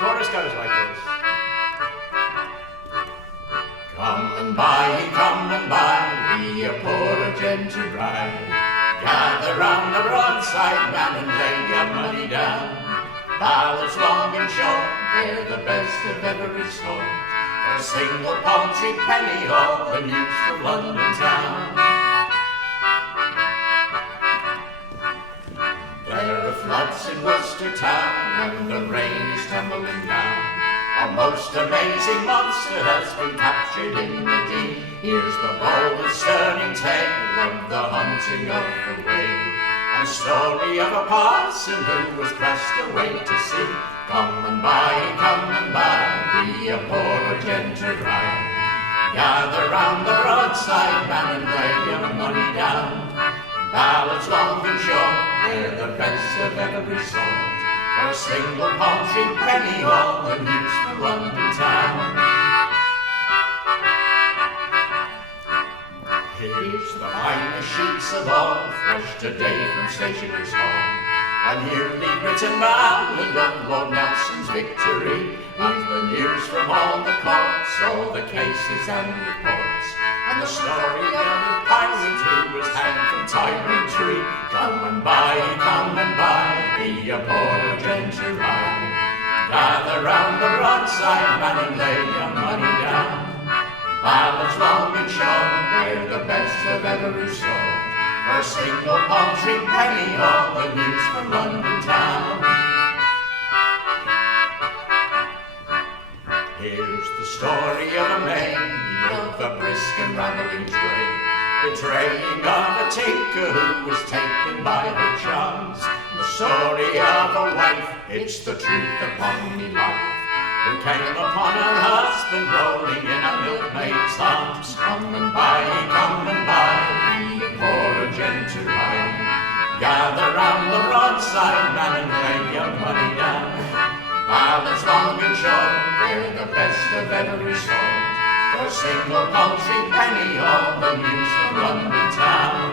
Chorus goes like this. Come and buy, be a poor gentle bride. Gather round the broadside man and lay your money down. Ballads long and short, they're the best of every sort. For a single paltry penny, all the news from London town. There are floods in Worcester town, and the rain is tumbling down. A most amazing monster has been captured in the Dee. Here's the bold and stirring tale of the hunting of the whale. The story of a parson who was pressed away to sea. Come and buy, be a poor or gentle ride. Gather round the broadside man and lay your money down. Ballads long and short, they're the best of every sort. For a single paltry penny, all the news from London town. Here's the finest sheets of all, fresh today from Stationer's Hall. A newly written ballad of Lord Nelson's victory. And the news from all the courts, all the cases and reports. And the story of the pirate who was hanged from Tyrant Tree. Come and buy, be a poor gentle ride. Gather round the broadside man and lay your money down. Ballads long and short, they're the best of every sort. For a single paltry penny, all the news from London town. Here's the story of a maid of a brisk and rambling trade, betraying of a tinker who was taken by her charms. The story of a wife, it's the truth upon me life, who came upon her husband rolling in a milkmaid's arms. Come and buy, be a poor or gentle ride. Gather round the broadside man and lay your money down. Ballads long and short, they're the best of every sort. For a single paltry penny, all the news from London town.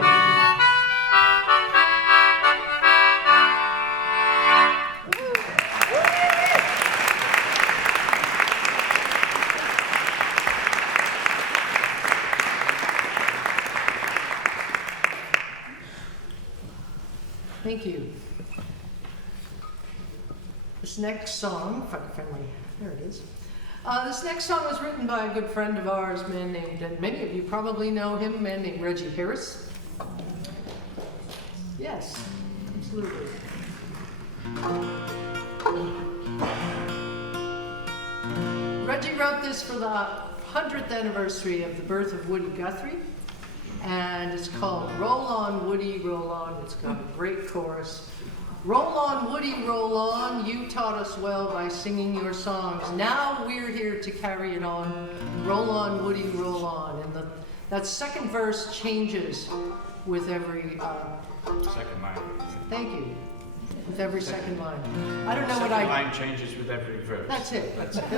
Thank you. This next song, if I can find there it is. This next song was written by a good friend of ours, man named, and many of you probably know him, a man named Reggie Harris. Yes, absolutely. Reggie wrote this for the 100th anniversary of the birth of Woody Guthrie, and it's called Roll On, Woody, Roll On. It's got a great chorus. Roll on, Woody, roll on. You taught us well by singing your songs. Now we're here to carry it on. Roll on, Woody, roll on. And that second verse changes with every... Second line. Thank you. With every second line. I don't know what I... Second line changes with every verse. That's it. That's it. I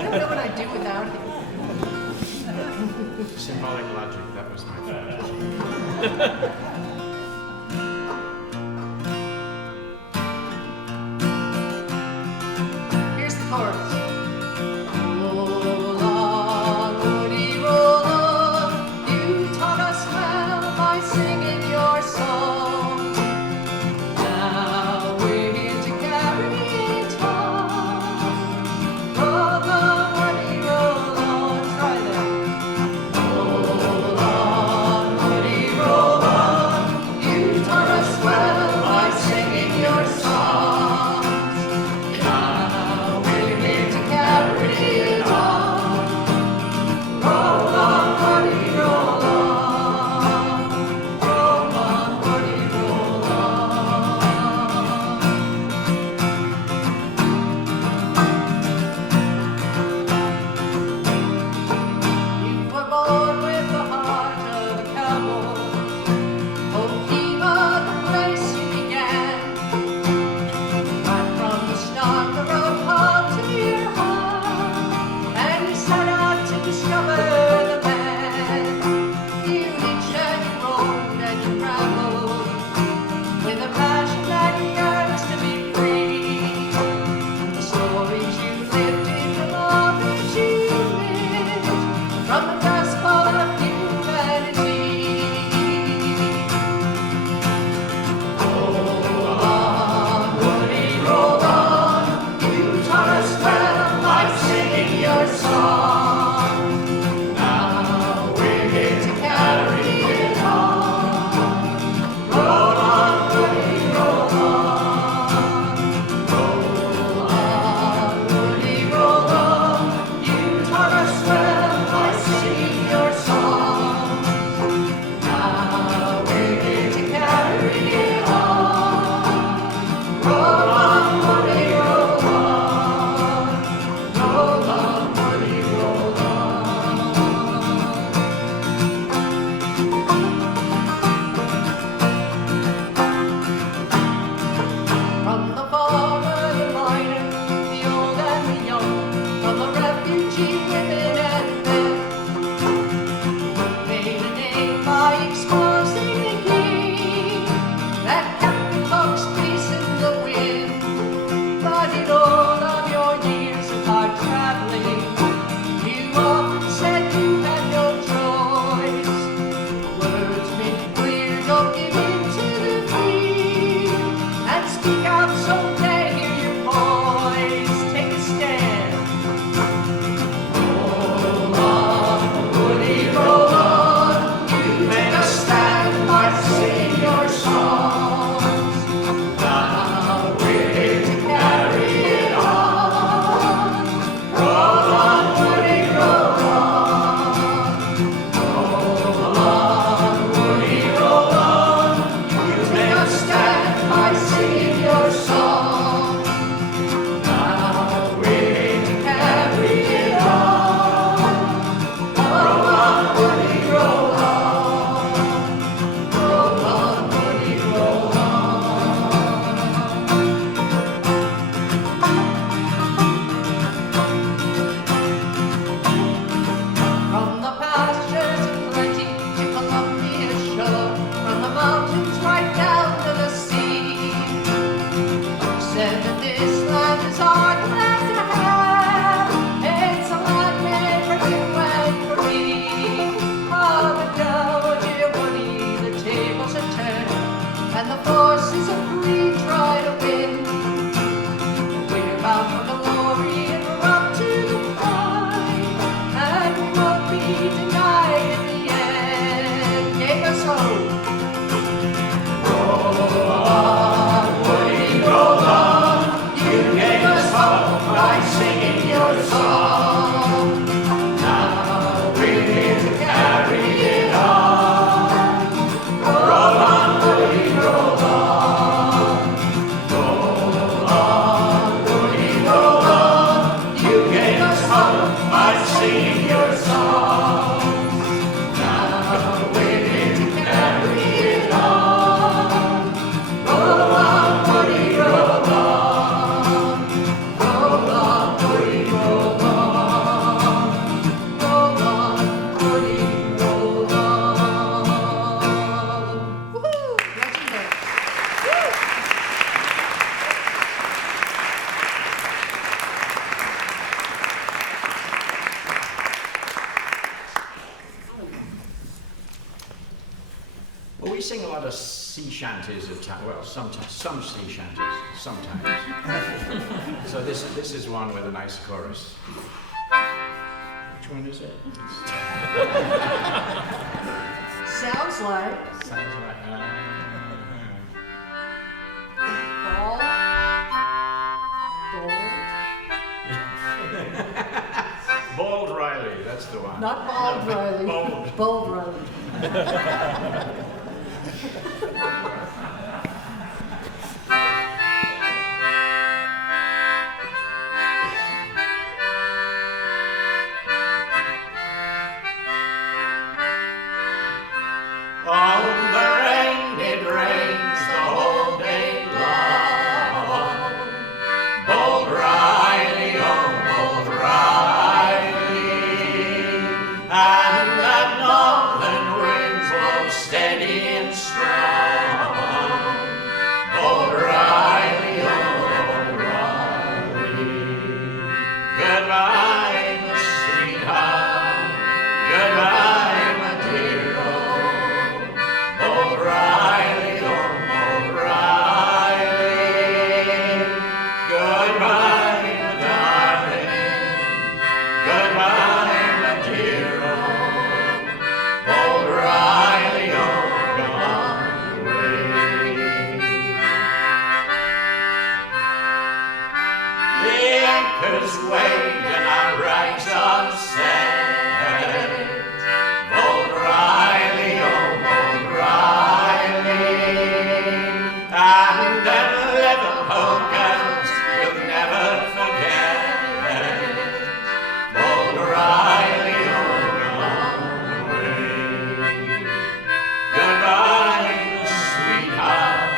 don't know what I'd do without him. Symbolic logic, that was my favorite. Here's the chorus. Roll on, Woody, roll on. You taught us well by singing your songs. Now we're here to carry it on. Roll on, Woody, roll on. Try that. Roll on, Woody, roll on. Well, we sing a lot of sea shanties at times. Well, sometimes, some sea shanties, sometimes. So this is one with a nice chorus. Which one is it? Sounds like Sounds like... Bald, Bald Riley, that's the one. not Bald Riley. Bold. Bald Riley. On the rain, it rains the whole day long. Bold Riley, oh, Bold Riley. And the northern winds blow steady and strong. Bold Riley, oh, Bold Riley. Goodbye, my sweetheart. Goodbye, my dear old Bold Riley, oh, Bold Riley. Goodbye, my darling. Goodbye, my dear old Bold Riley, oh, gone away. The anchors weigh and our rags are set. Bold Riley, oh, Bold Riley. And them Liverpool girls will never forget. Bold Riley, oh, gone away. Goodbye, my sweetheart.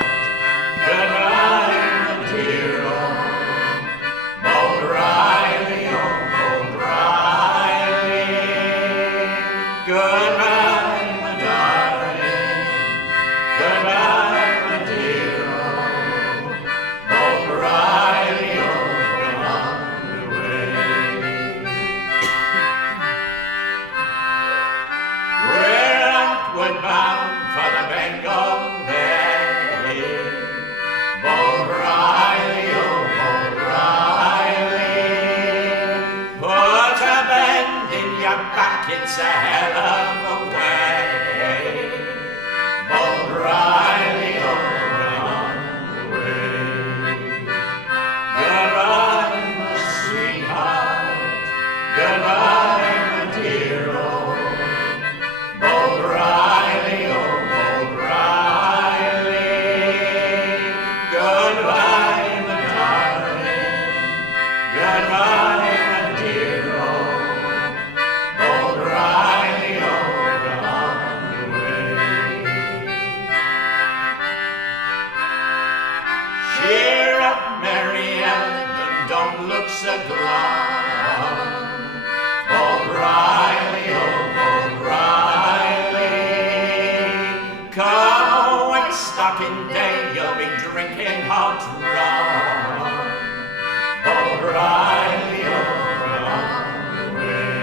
Goodbye, my dear old Bold Riley, oh, Bold Riley. Goodbye, my darling. Goodbye, my dear old Bold Riley, oh, gone away. We're outward bound for the Bengal Bay. Bold Riley, oh, Bold Riley. Put a bend in your back, it's a hell of a way. Bold Riley, oh, gone away. Goodbye, my sweetheart. Goodbye, my dear old Bold Riley, oh, Bold Riley. Goodbye, my darling. Goodbye, my dear old Bold Riley, oh, gone away. Cheer up, Mary Ellen, and don't look so glum. Bold Riley, oh, Bold Riley. Come when stocking day, you'll be drinking hot rum. Bold Riley, oh, gone away.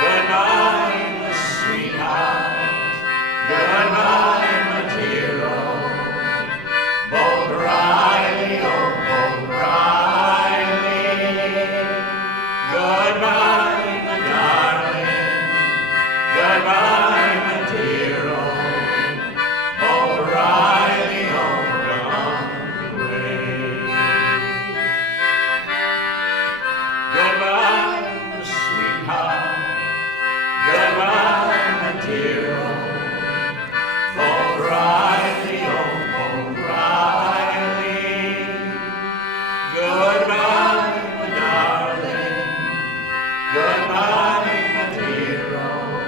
Goodbye, my sweetheart. Goodbye, my dear old Bold Riley, oh, Bold Riley. Goodbye, my darling. Goodbye, my dear old Bold Riley, oh, gone away. Goodbye, my sweetheart. Goodbye, my dear old Bold Riley, oh, Bold Riley. Goodbye, my darling. Goodbye, my dear old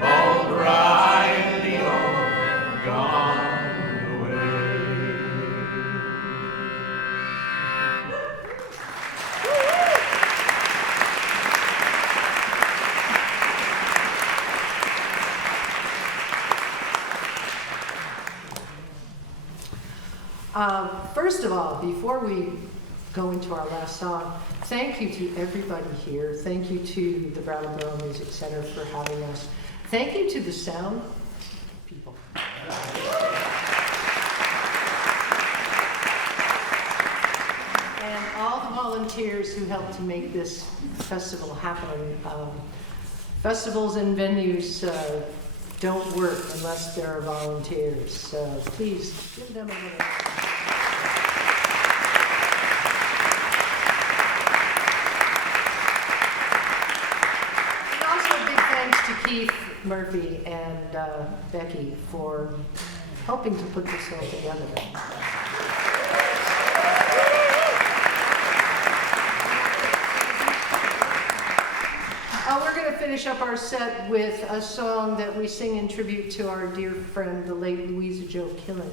Bold Riley, oh, gone away. First of all, before we go into our last song, thank you to everybody here. Thank you to the Brattleboro Music Center for having us. Thank you to the sound people. And all the volunteers who helped to make this festival happen. Festivals and venues don't work unless there are volunteers. So please give them a minute. And also a big thanks to Keith Murphy and Becky for helping to put this all together. We're going to finish up our set with a song that we sing in tribute to our dear friend, the late Louisa Jo Killen.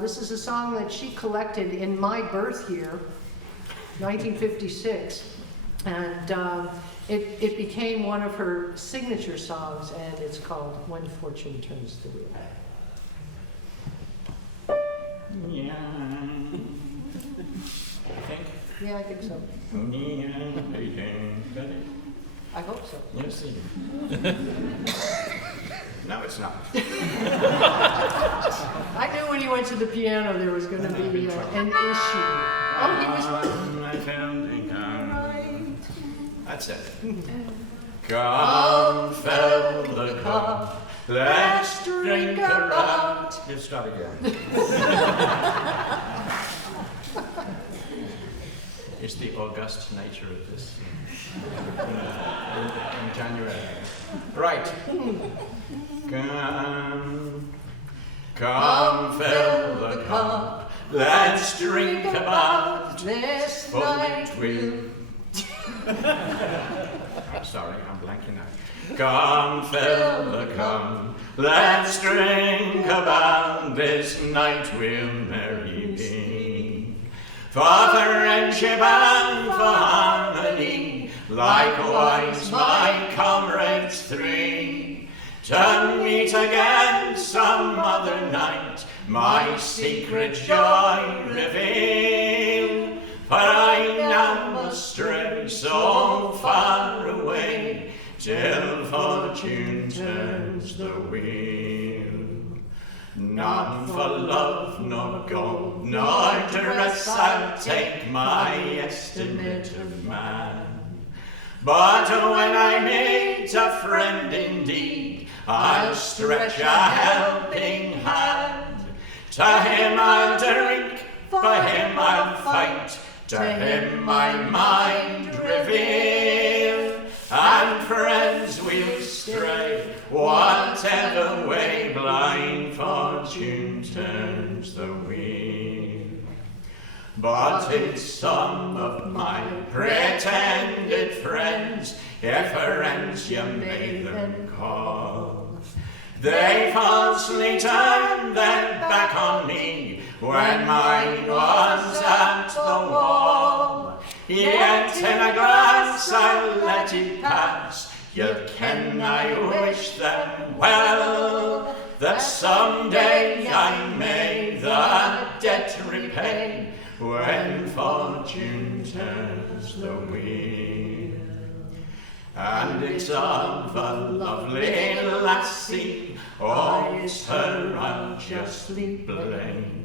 This is a song that she collected in my birth year, 1956, and it became one of her signature songs, and it's called When Fortune Turns the Wheel. Yeah. Yeah, I think so. I hope so. Yes, it is. No, it's not. I knew when he went to the piano there was going to be an issue. Oh, he was right. That's it. Come, fill the cup, let's drink around. Let's start again. It's the august nature of this in January. Right. Come, fill the cup, let's drink about This night we'll. I'm sorry, I'm blanking out. Come, fill the cup, let's drink about this night we'll merry be. For friendship and for harmony, likewise my comrades three, to meet again some other night, my secret joy reveal. For I now must stray so far away, till fortune turns the wheel. Not for love, nor gold, nor dress I'll take my estimate of man. But when I meet a friend indeed, I'll stretch a helping hand. To him I'll drink, for him I'll fight, to him my mind reveal. And friends we'll stray, whatever way blind fortune turns the wheel. But it's some of my pretended friends, if friends you may them call, they falsely turn their back on me when mine was at the wall. Yet in a glance I'll let it pass, you ken I wish them well, that someday I may the debt repay, when fortune turns the wheel. And it's of a lovely lassie, oh, it's her I'll justly blame.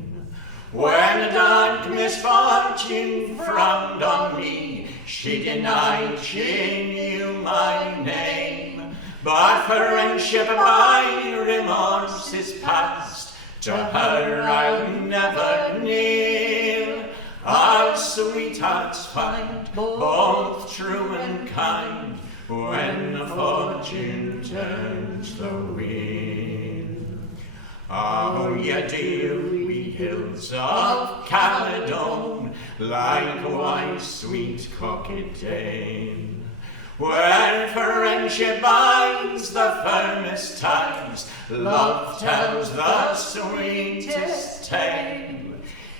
When a dark misfortune frowned on me, she denied she knew my name. But for friendship my remorse is past, to her I'll never kneel. Our sweethearts find both true and kind, when fortune turns the wheel. Oh, ye dear wee hills of Caledon, likewise sweet Cockadane, where friendship binds the firmest ties, love tells the sweetest tale.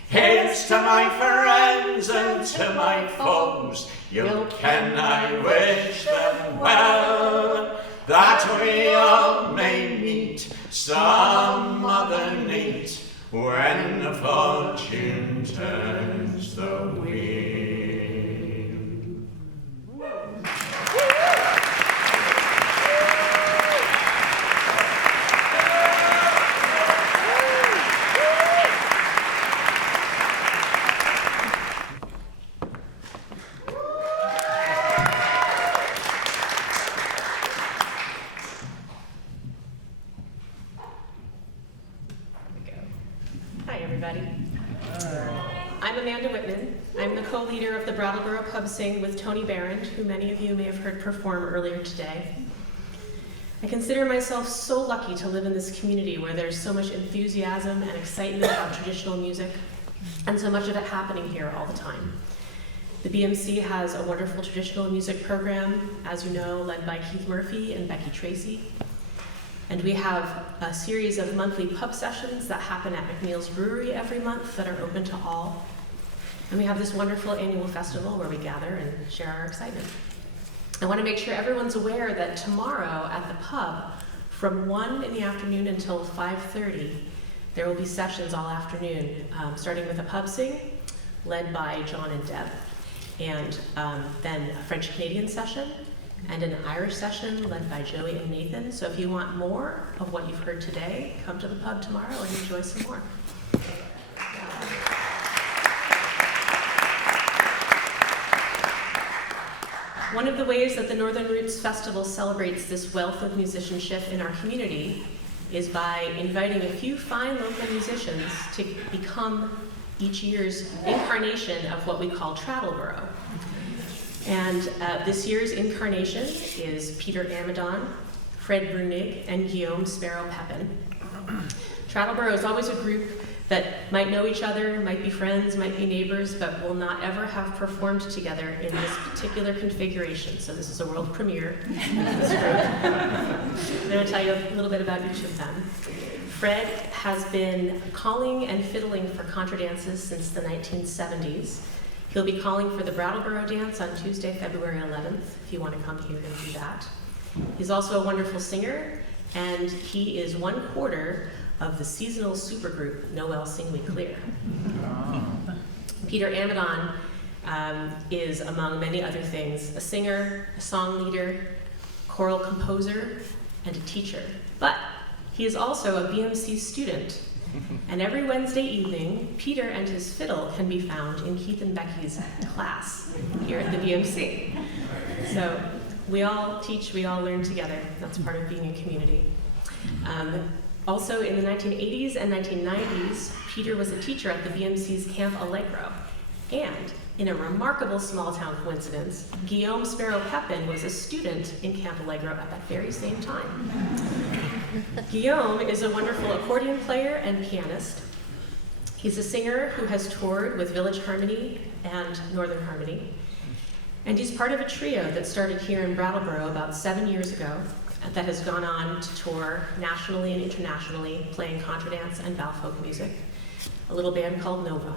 Here's to my friends and to my foes, you'll ken I wish them well, that we all may meet some other night, when fortune turns the wheel. everybody. I'm Amanda Whitman. I'm the co-leader of the Brattleboro Pub Sing with Tony Barron, who many of you may have heard perform earlier today. I consider myself so lucky to live in this community where there's so much enthusiasm and excitement about traditional music, and so much of it happening here all the time. The BMC has a wonderful traditional music program, as you know, led by Keith Murphy and Becky Tracy. And we have a series of monthly pub sessions that happen at McNeil's Brewery every month that are open to all. And we have this wonderful annual festival where we gather and share our excitement. I want to make sure everyone's aware that tomorrow at the pub, from 1 in the afternoon until 5:30, there will be sessions all afternoon, starting with a pub sing led by John and Deb, and then a French-Canadian session, and an Irish session led by Joey and Nathan. So if you want more of what you've heard today, come to the pub tomorrow and enjoy some more. One of the ways that the Northern Roots Festival celebrates this wealth of musicianship in our community is by inviting a few fine local musicians to become each year's incarnation of what we call Brattleboro. And this year's incarnation is Peter Amadon, Fred Brunig, and Guillaume Sparrow Pepin. Brattleboro is always a group that might know each other, might be friends, might be neighbors, but will not ever have performed together in this particular configuration. So this is a world premiere of this group. I'm going to tell you a little bit about each of them. Fred has been calling and fiddling for contra dances since the 1970s. He'll be calling for the Brattleboro dance on Tuesday, February 11th, if you want to come here and do that. He's also a wonderful singer, and he is 1/4 of the seasonal supergroup Noel Sing We Clear. Peter Amadon is, among many other things, a singer, a song leader, choral composer, and a teacher. But he is also a BMC student. And every Wednesday evening, Peter and his fiddle can be found in Keith and Becky's class here at the BMC. So we all teach, we all learn together. That's part of being a community. Also in the 1980s and 1990s, Peter was a teacher at the BMC's Camp Allegro. And in a remarkable small-town coincidence, Guillaume Sparrow Pepin was a student in Camp Allegro at that very same time. Guillaume is a wonderful accordion player and pianist. He's a singer who has toured with Village Harmony and Northern Harmony. And he's part of a trio that started here in Brattleboro about 7 years ago that has gone on to tour nationally and internationally, playing contradance and bal folk music, a little band called Nova.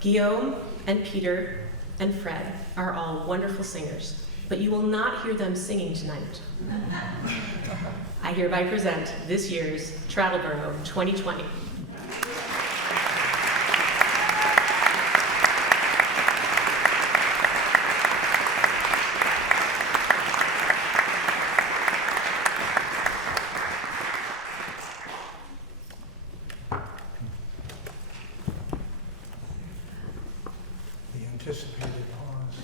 Guillaume and Peter and Fred are all wonderful singers, but you will not hear them singing tonight. I hereby present this year's Brattleboro 2020. Anticipated pause.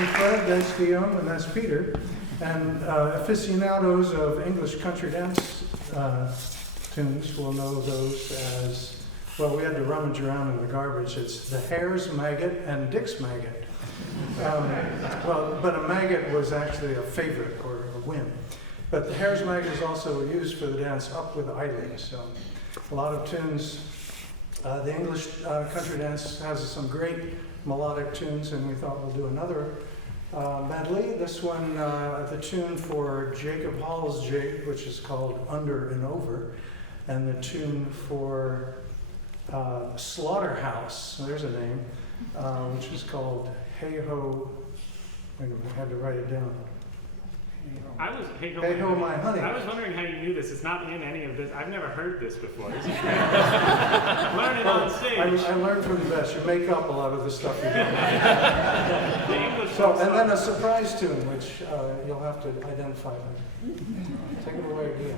name's Fred, that's Guillaume, and that's Peter. And aficionados of English country dance tunes will know those as, well, we had to rummage around in the garbage. It's the Hare's Maggot and Dick's Maggot. But a maggot was actually a favorite or a whim. But the Hare's Maggot is also used for the dance Up with Eileen. So a lot of tunes. The English country dance has some great melodic tunes, and we thought we'll do another medley. This one, the tune for Jacob Hall's jig, which is called Under and Over, and the tune for Slaughterhouse, there's a name, which is called Hey Ho. Wait a minute, I had to write it down. Hey Ho, my honey. I was wondering how you knew this. It's not in any of this. I've never heard this before. This is great. Learn it on stage. I learned from the best. You make up a lot of the stuff you know. The English So, and then a surprise tune, which you'll have to identify. Take it away again.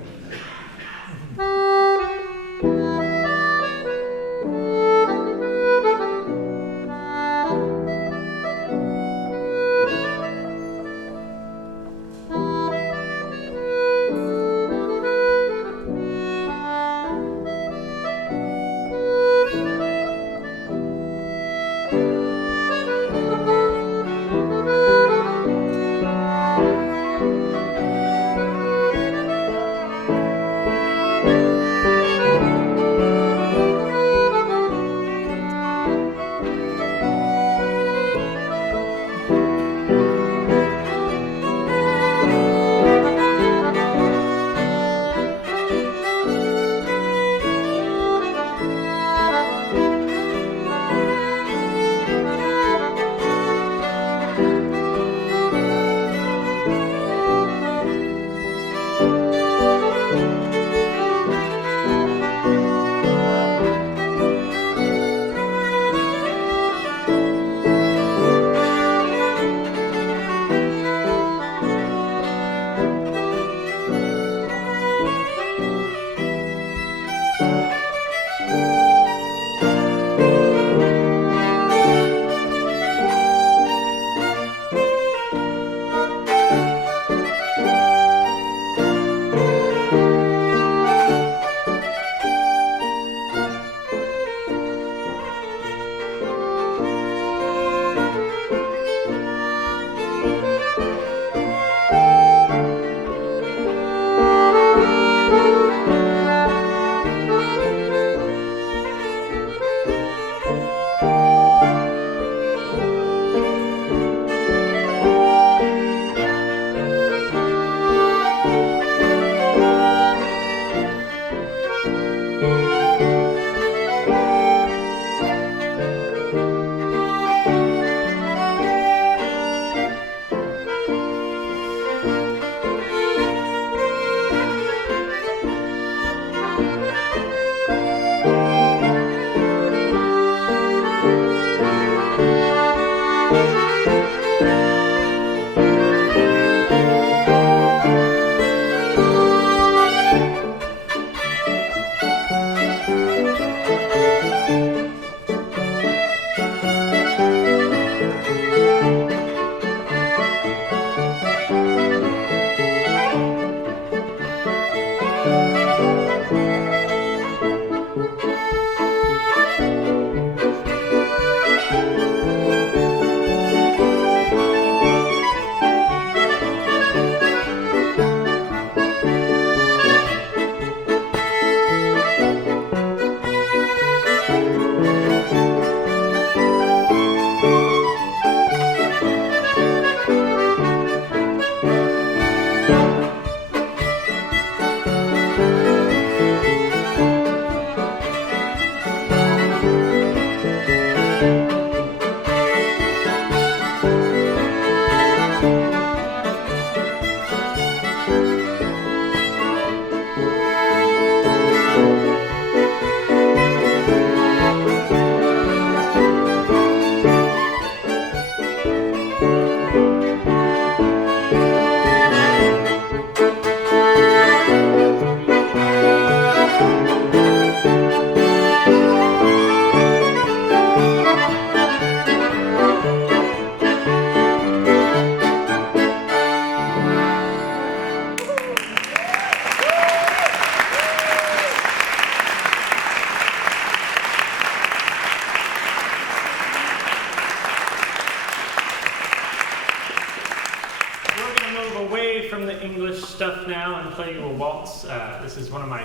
stuff now and play you a waltz. This is one of my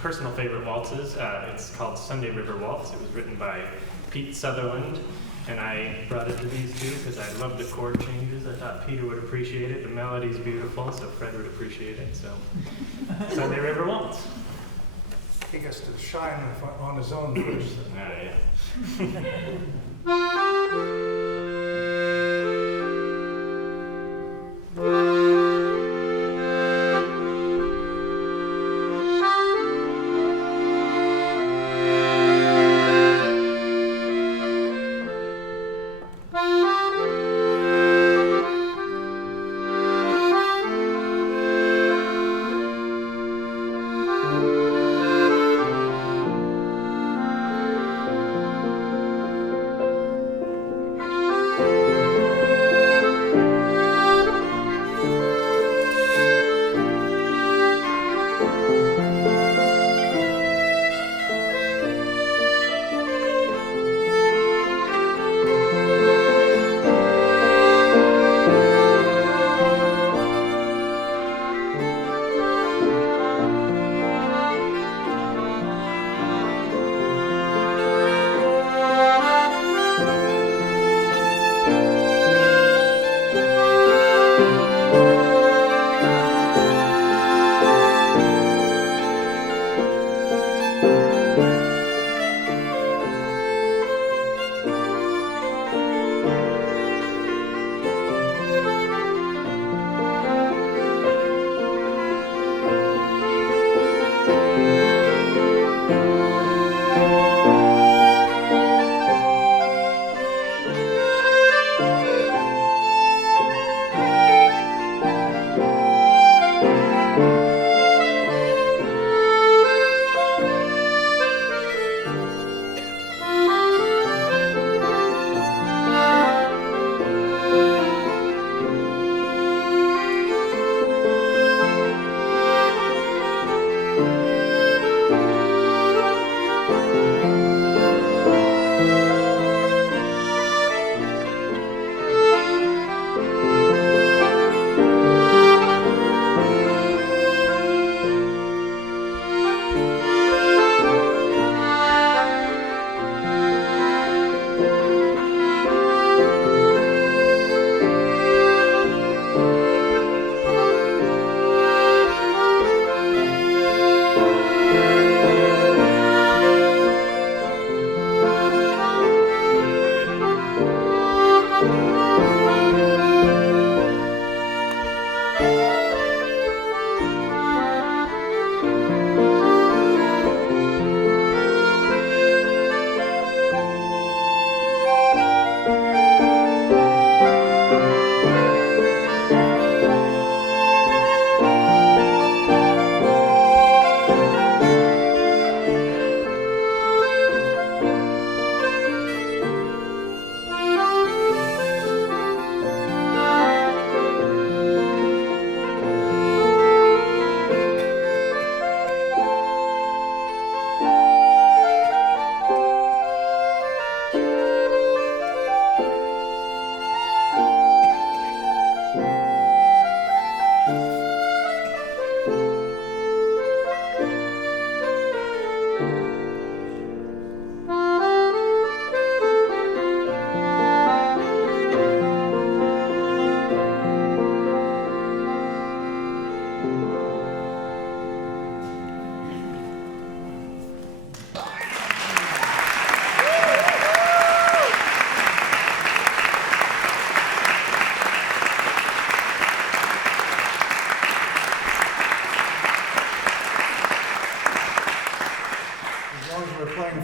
personal favorite waltzes. It's called Sunday River Waltz. It was written by Pete Sutherland, and I brought it to these two because I love the chord changes. I thought Peter would appreciate it. The melody's beautiful, so Fred would appreciate it. So, Sunday River Waltz. He gets to shine on his own first.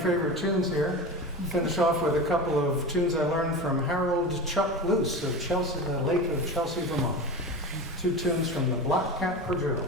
favorite tunes here. Finish off with a couple of tunes I learned from Harold Chuck Luce of Chelsea, the Lake of Chelsea, Vermont. Two tunes from the Black Cat Quadrille.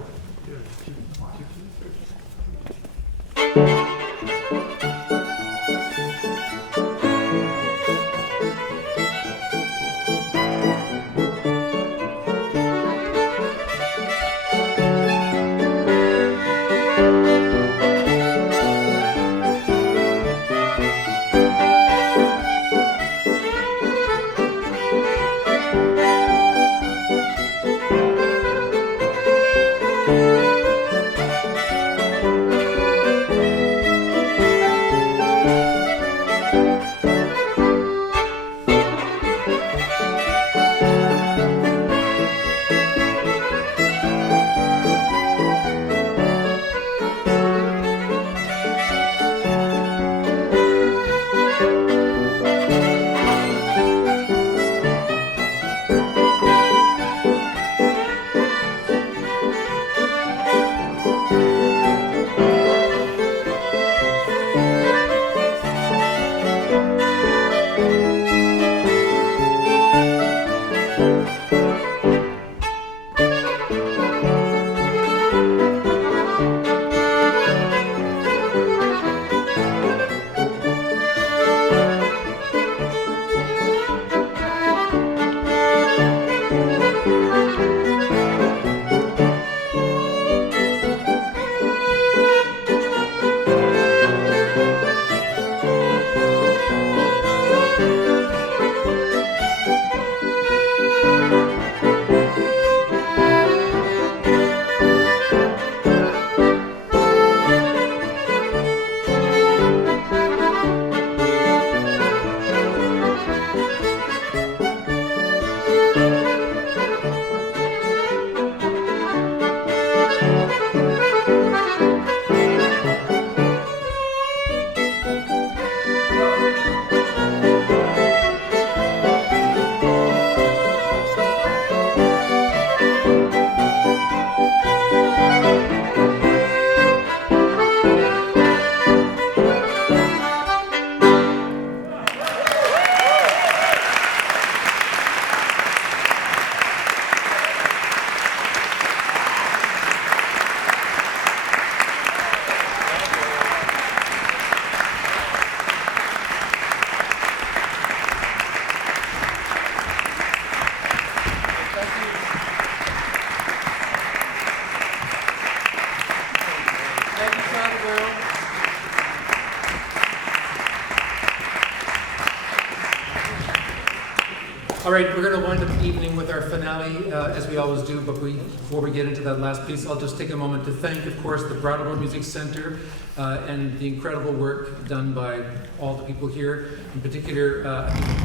All right, we're going to wind up the evening with our finale, as we always do, but before we get into that last piece, I'll just take a moment to thank, of course, the Brattleboro Music Center and the incredible work done by all the people here. In particular,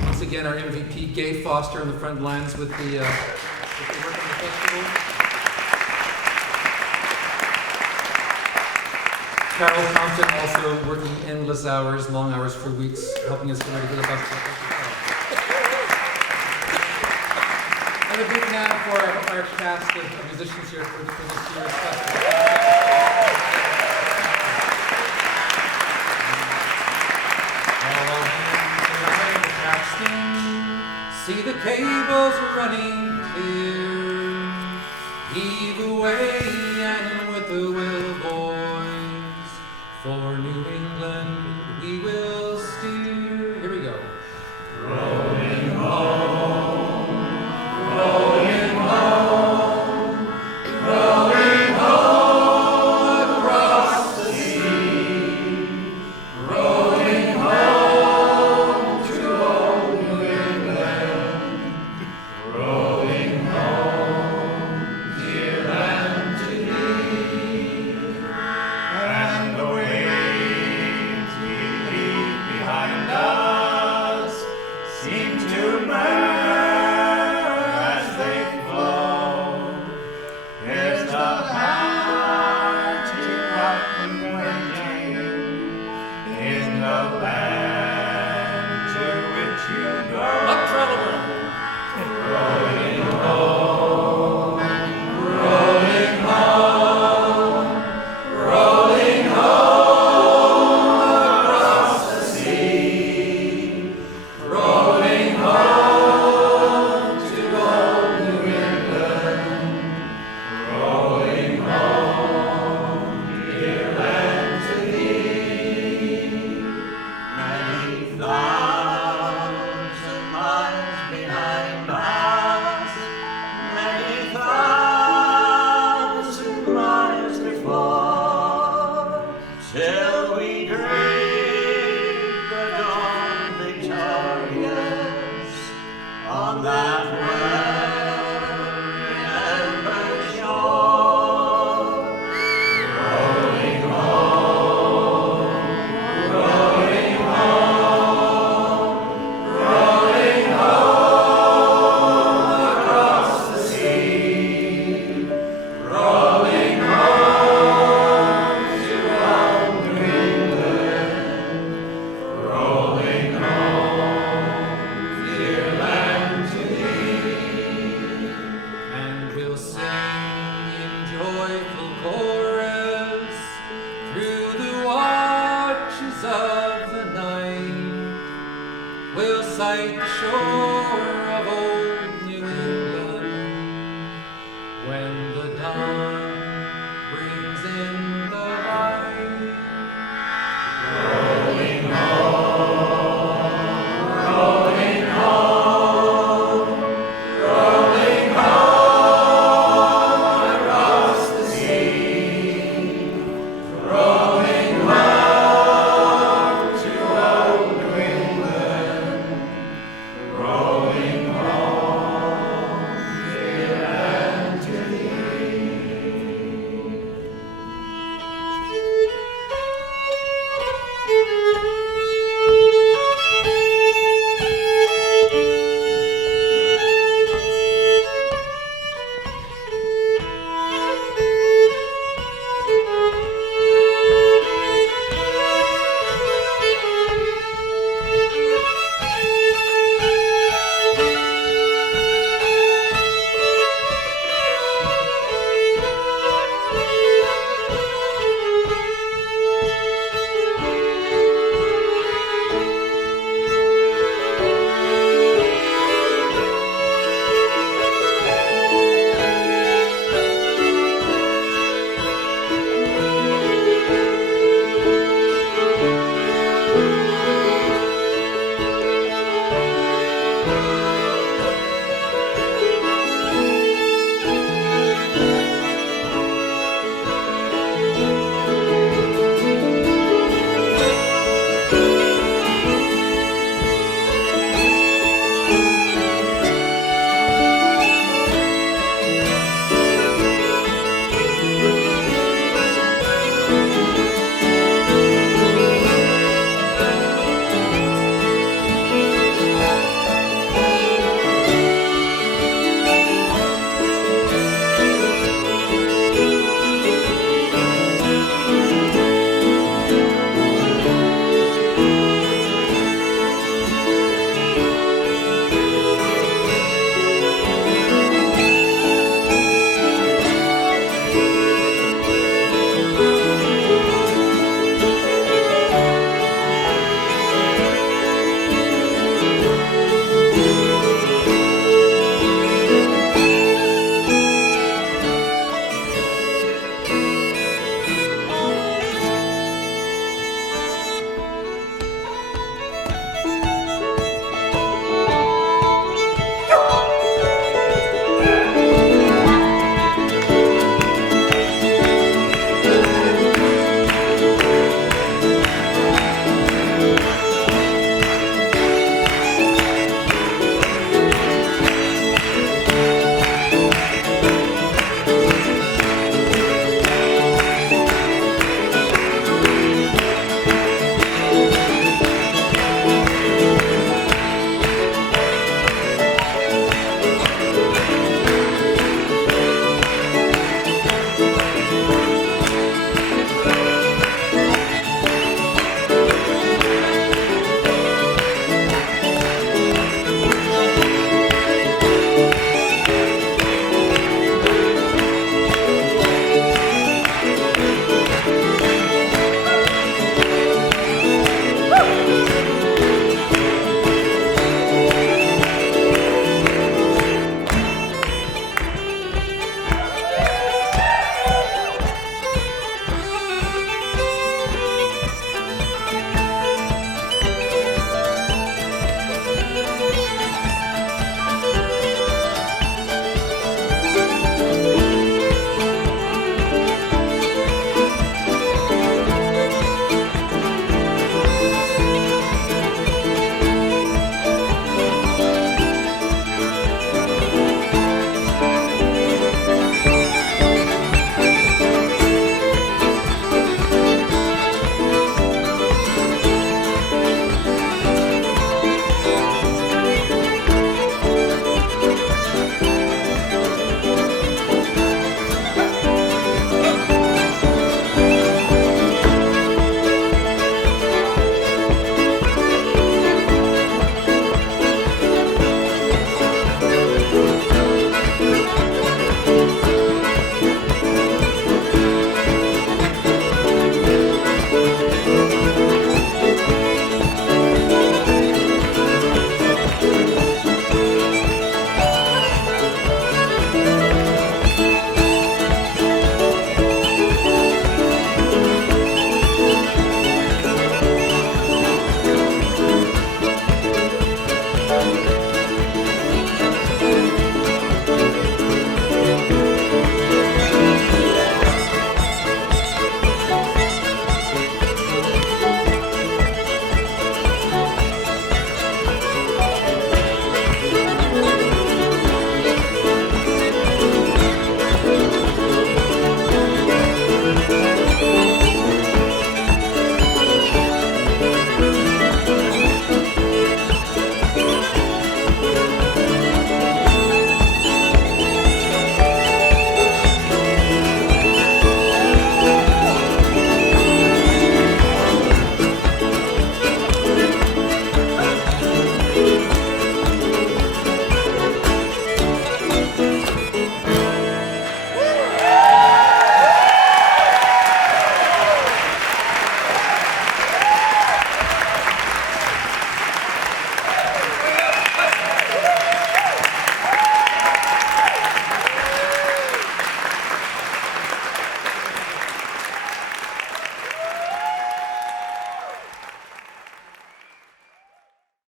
once again, our MVP, Gay Foster, on the front lines with the work on the festival. Carol Thompson also working endless hours, long hours for weeks, helping us get ready for the festival. And a big hand for our cast of musicians here for this year's festival. All hands are in the capstan, see the cables running clear. Heave away and with the will, boys, for New England we will steer. Here we go. Rolling home, rolling home, rolling home across the sea, rolling home to old New England, rolling home, dear land to thee, and the waves we leave behind us seem to murmur as they flow. There's the heart waiting in the land to which you go. Up Brattleboro. Rolling home, rolling home, rolling home across the sea, rolling home to old New England, rolling home, dear land to thee. Many thousand miles behind us, many thousand miles before, till we greet the dawn victorious on that well-remembered shore. Rolling home, rolling home, rolling home across the sea, rolling home to old New England, rolling home, dear land to thee. And we'll sing in joyful chorus through the watches of the night. We'll sight the shore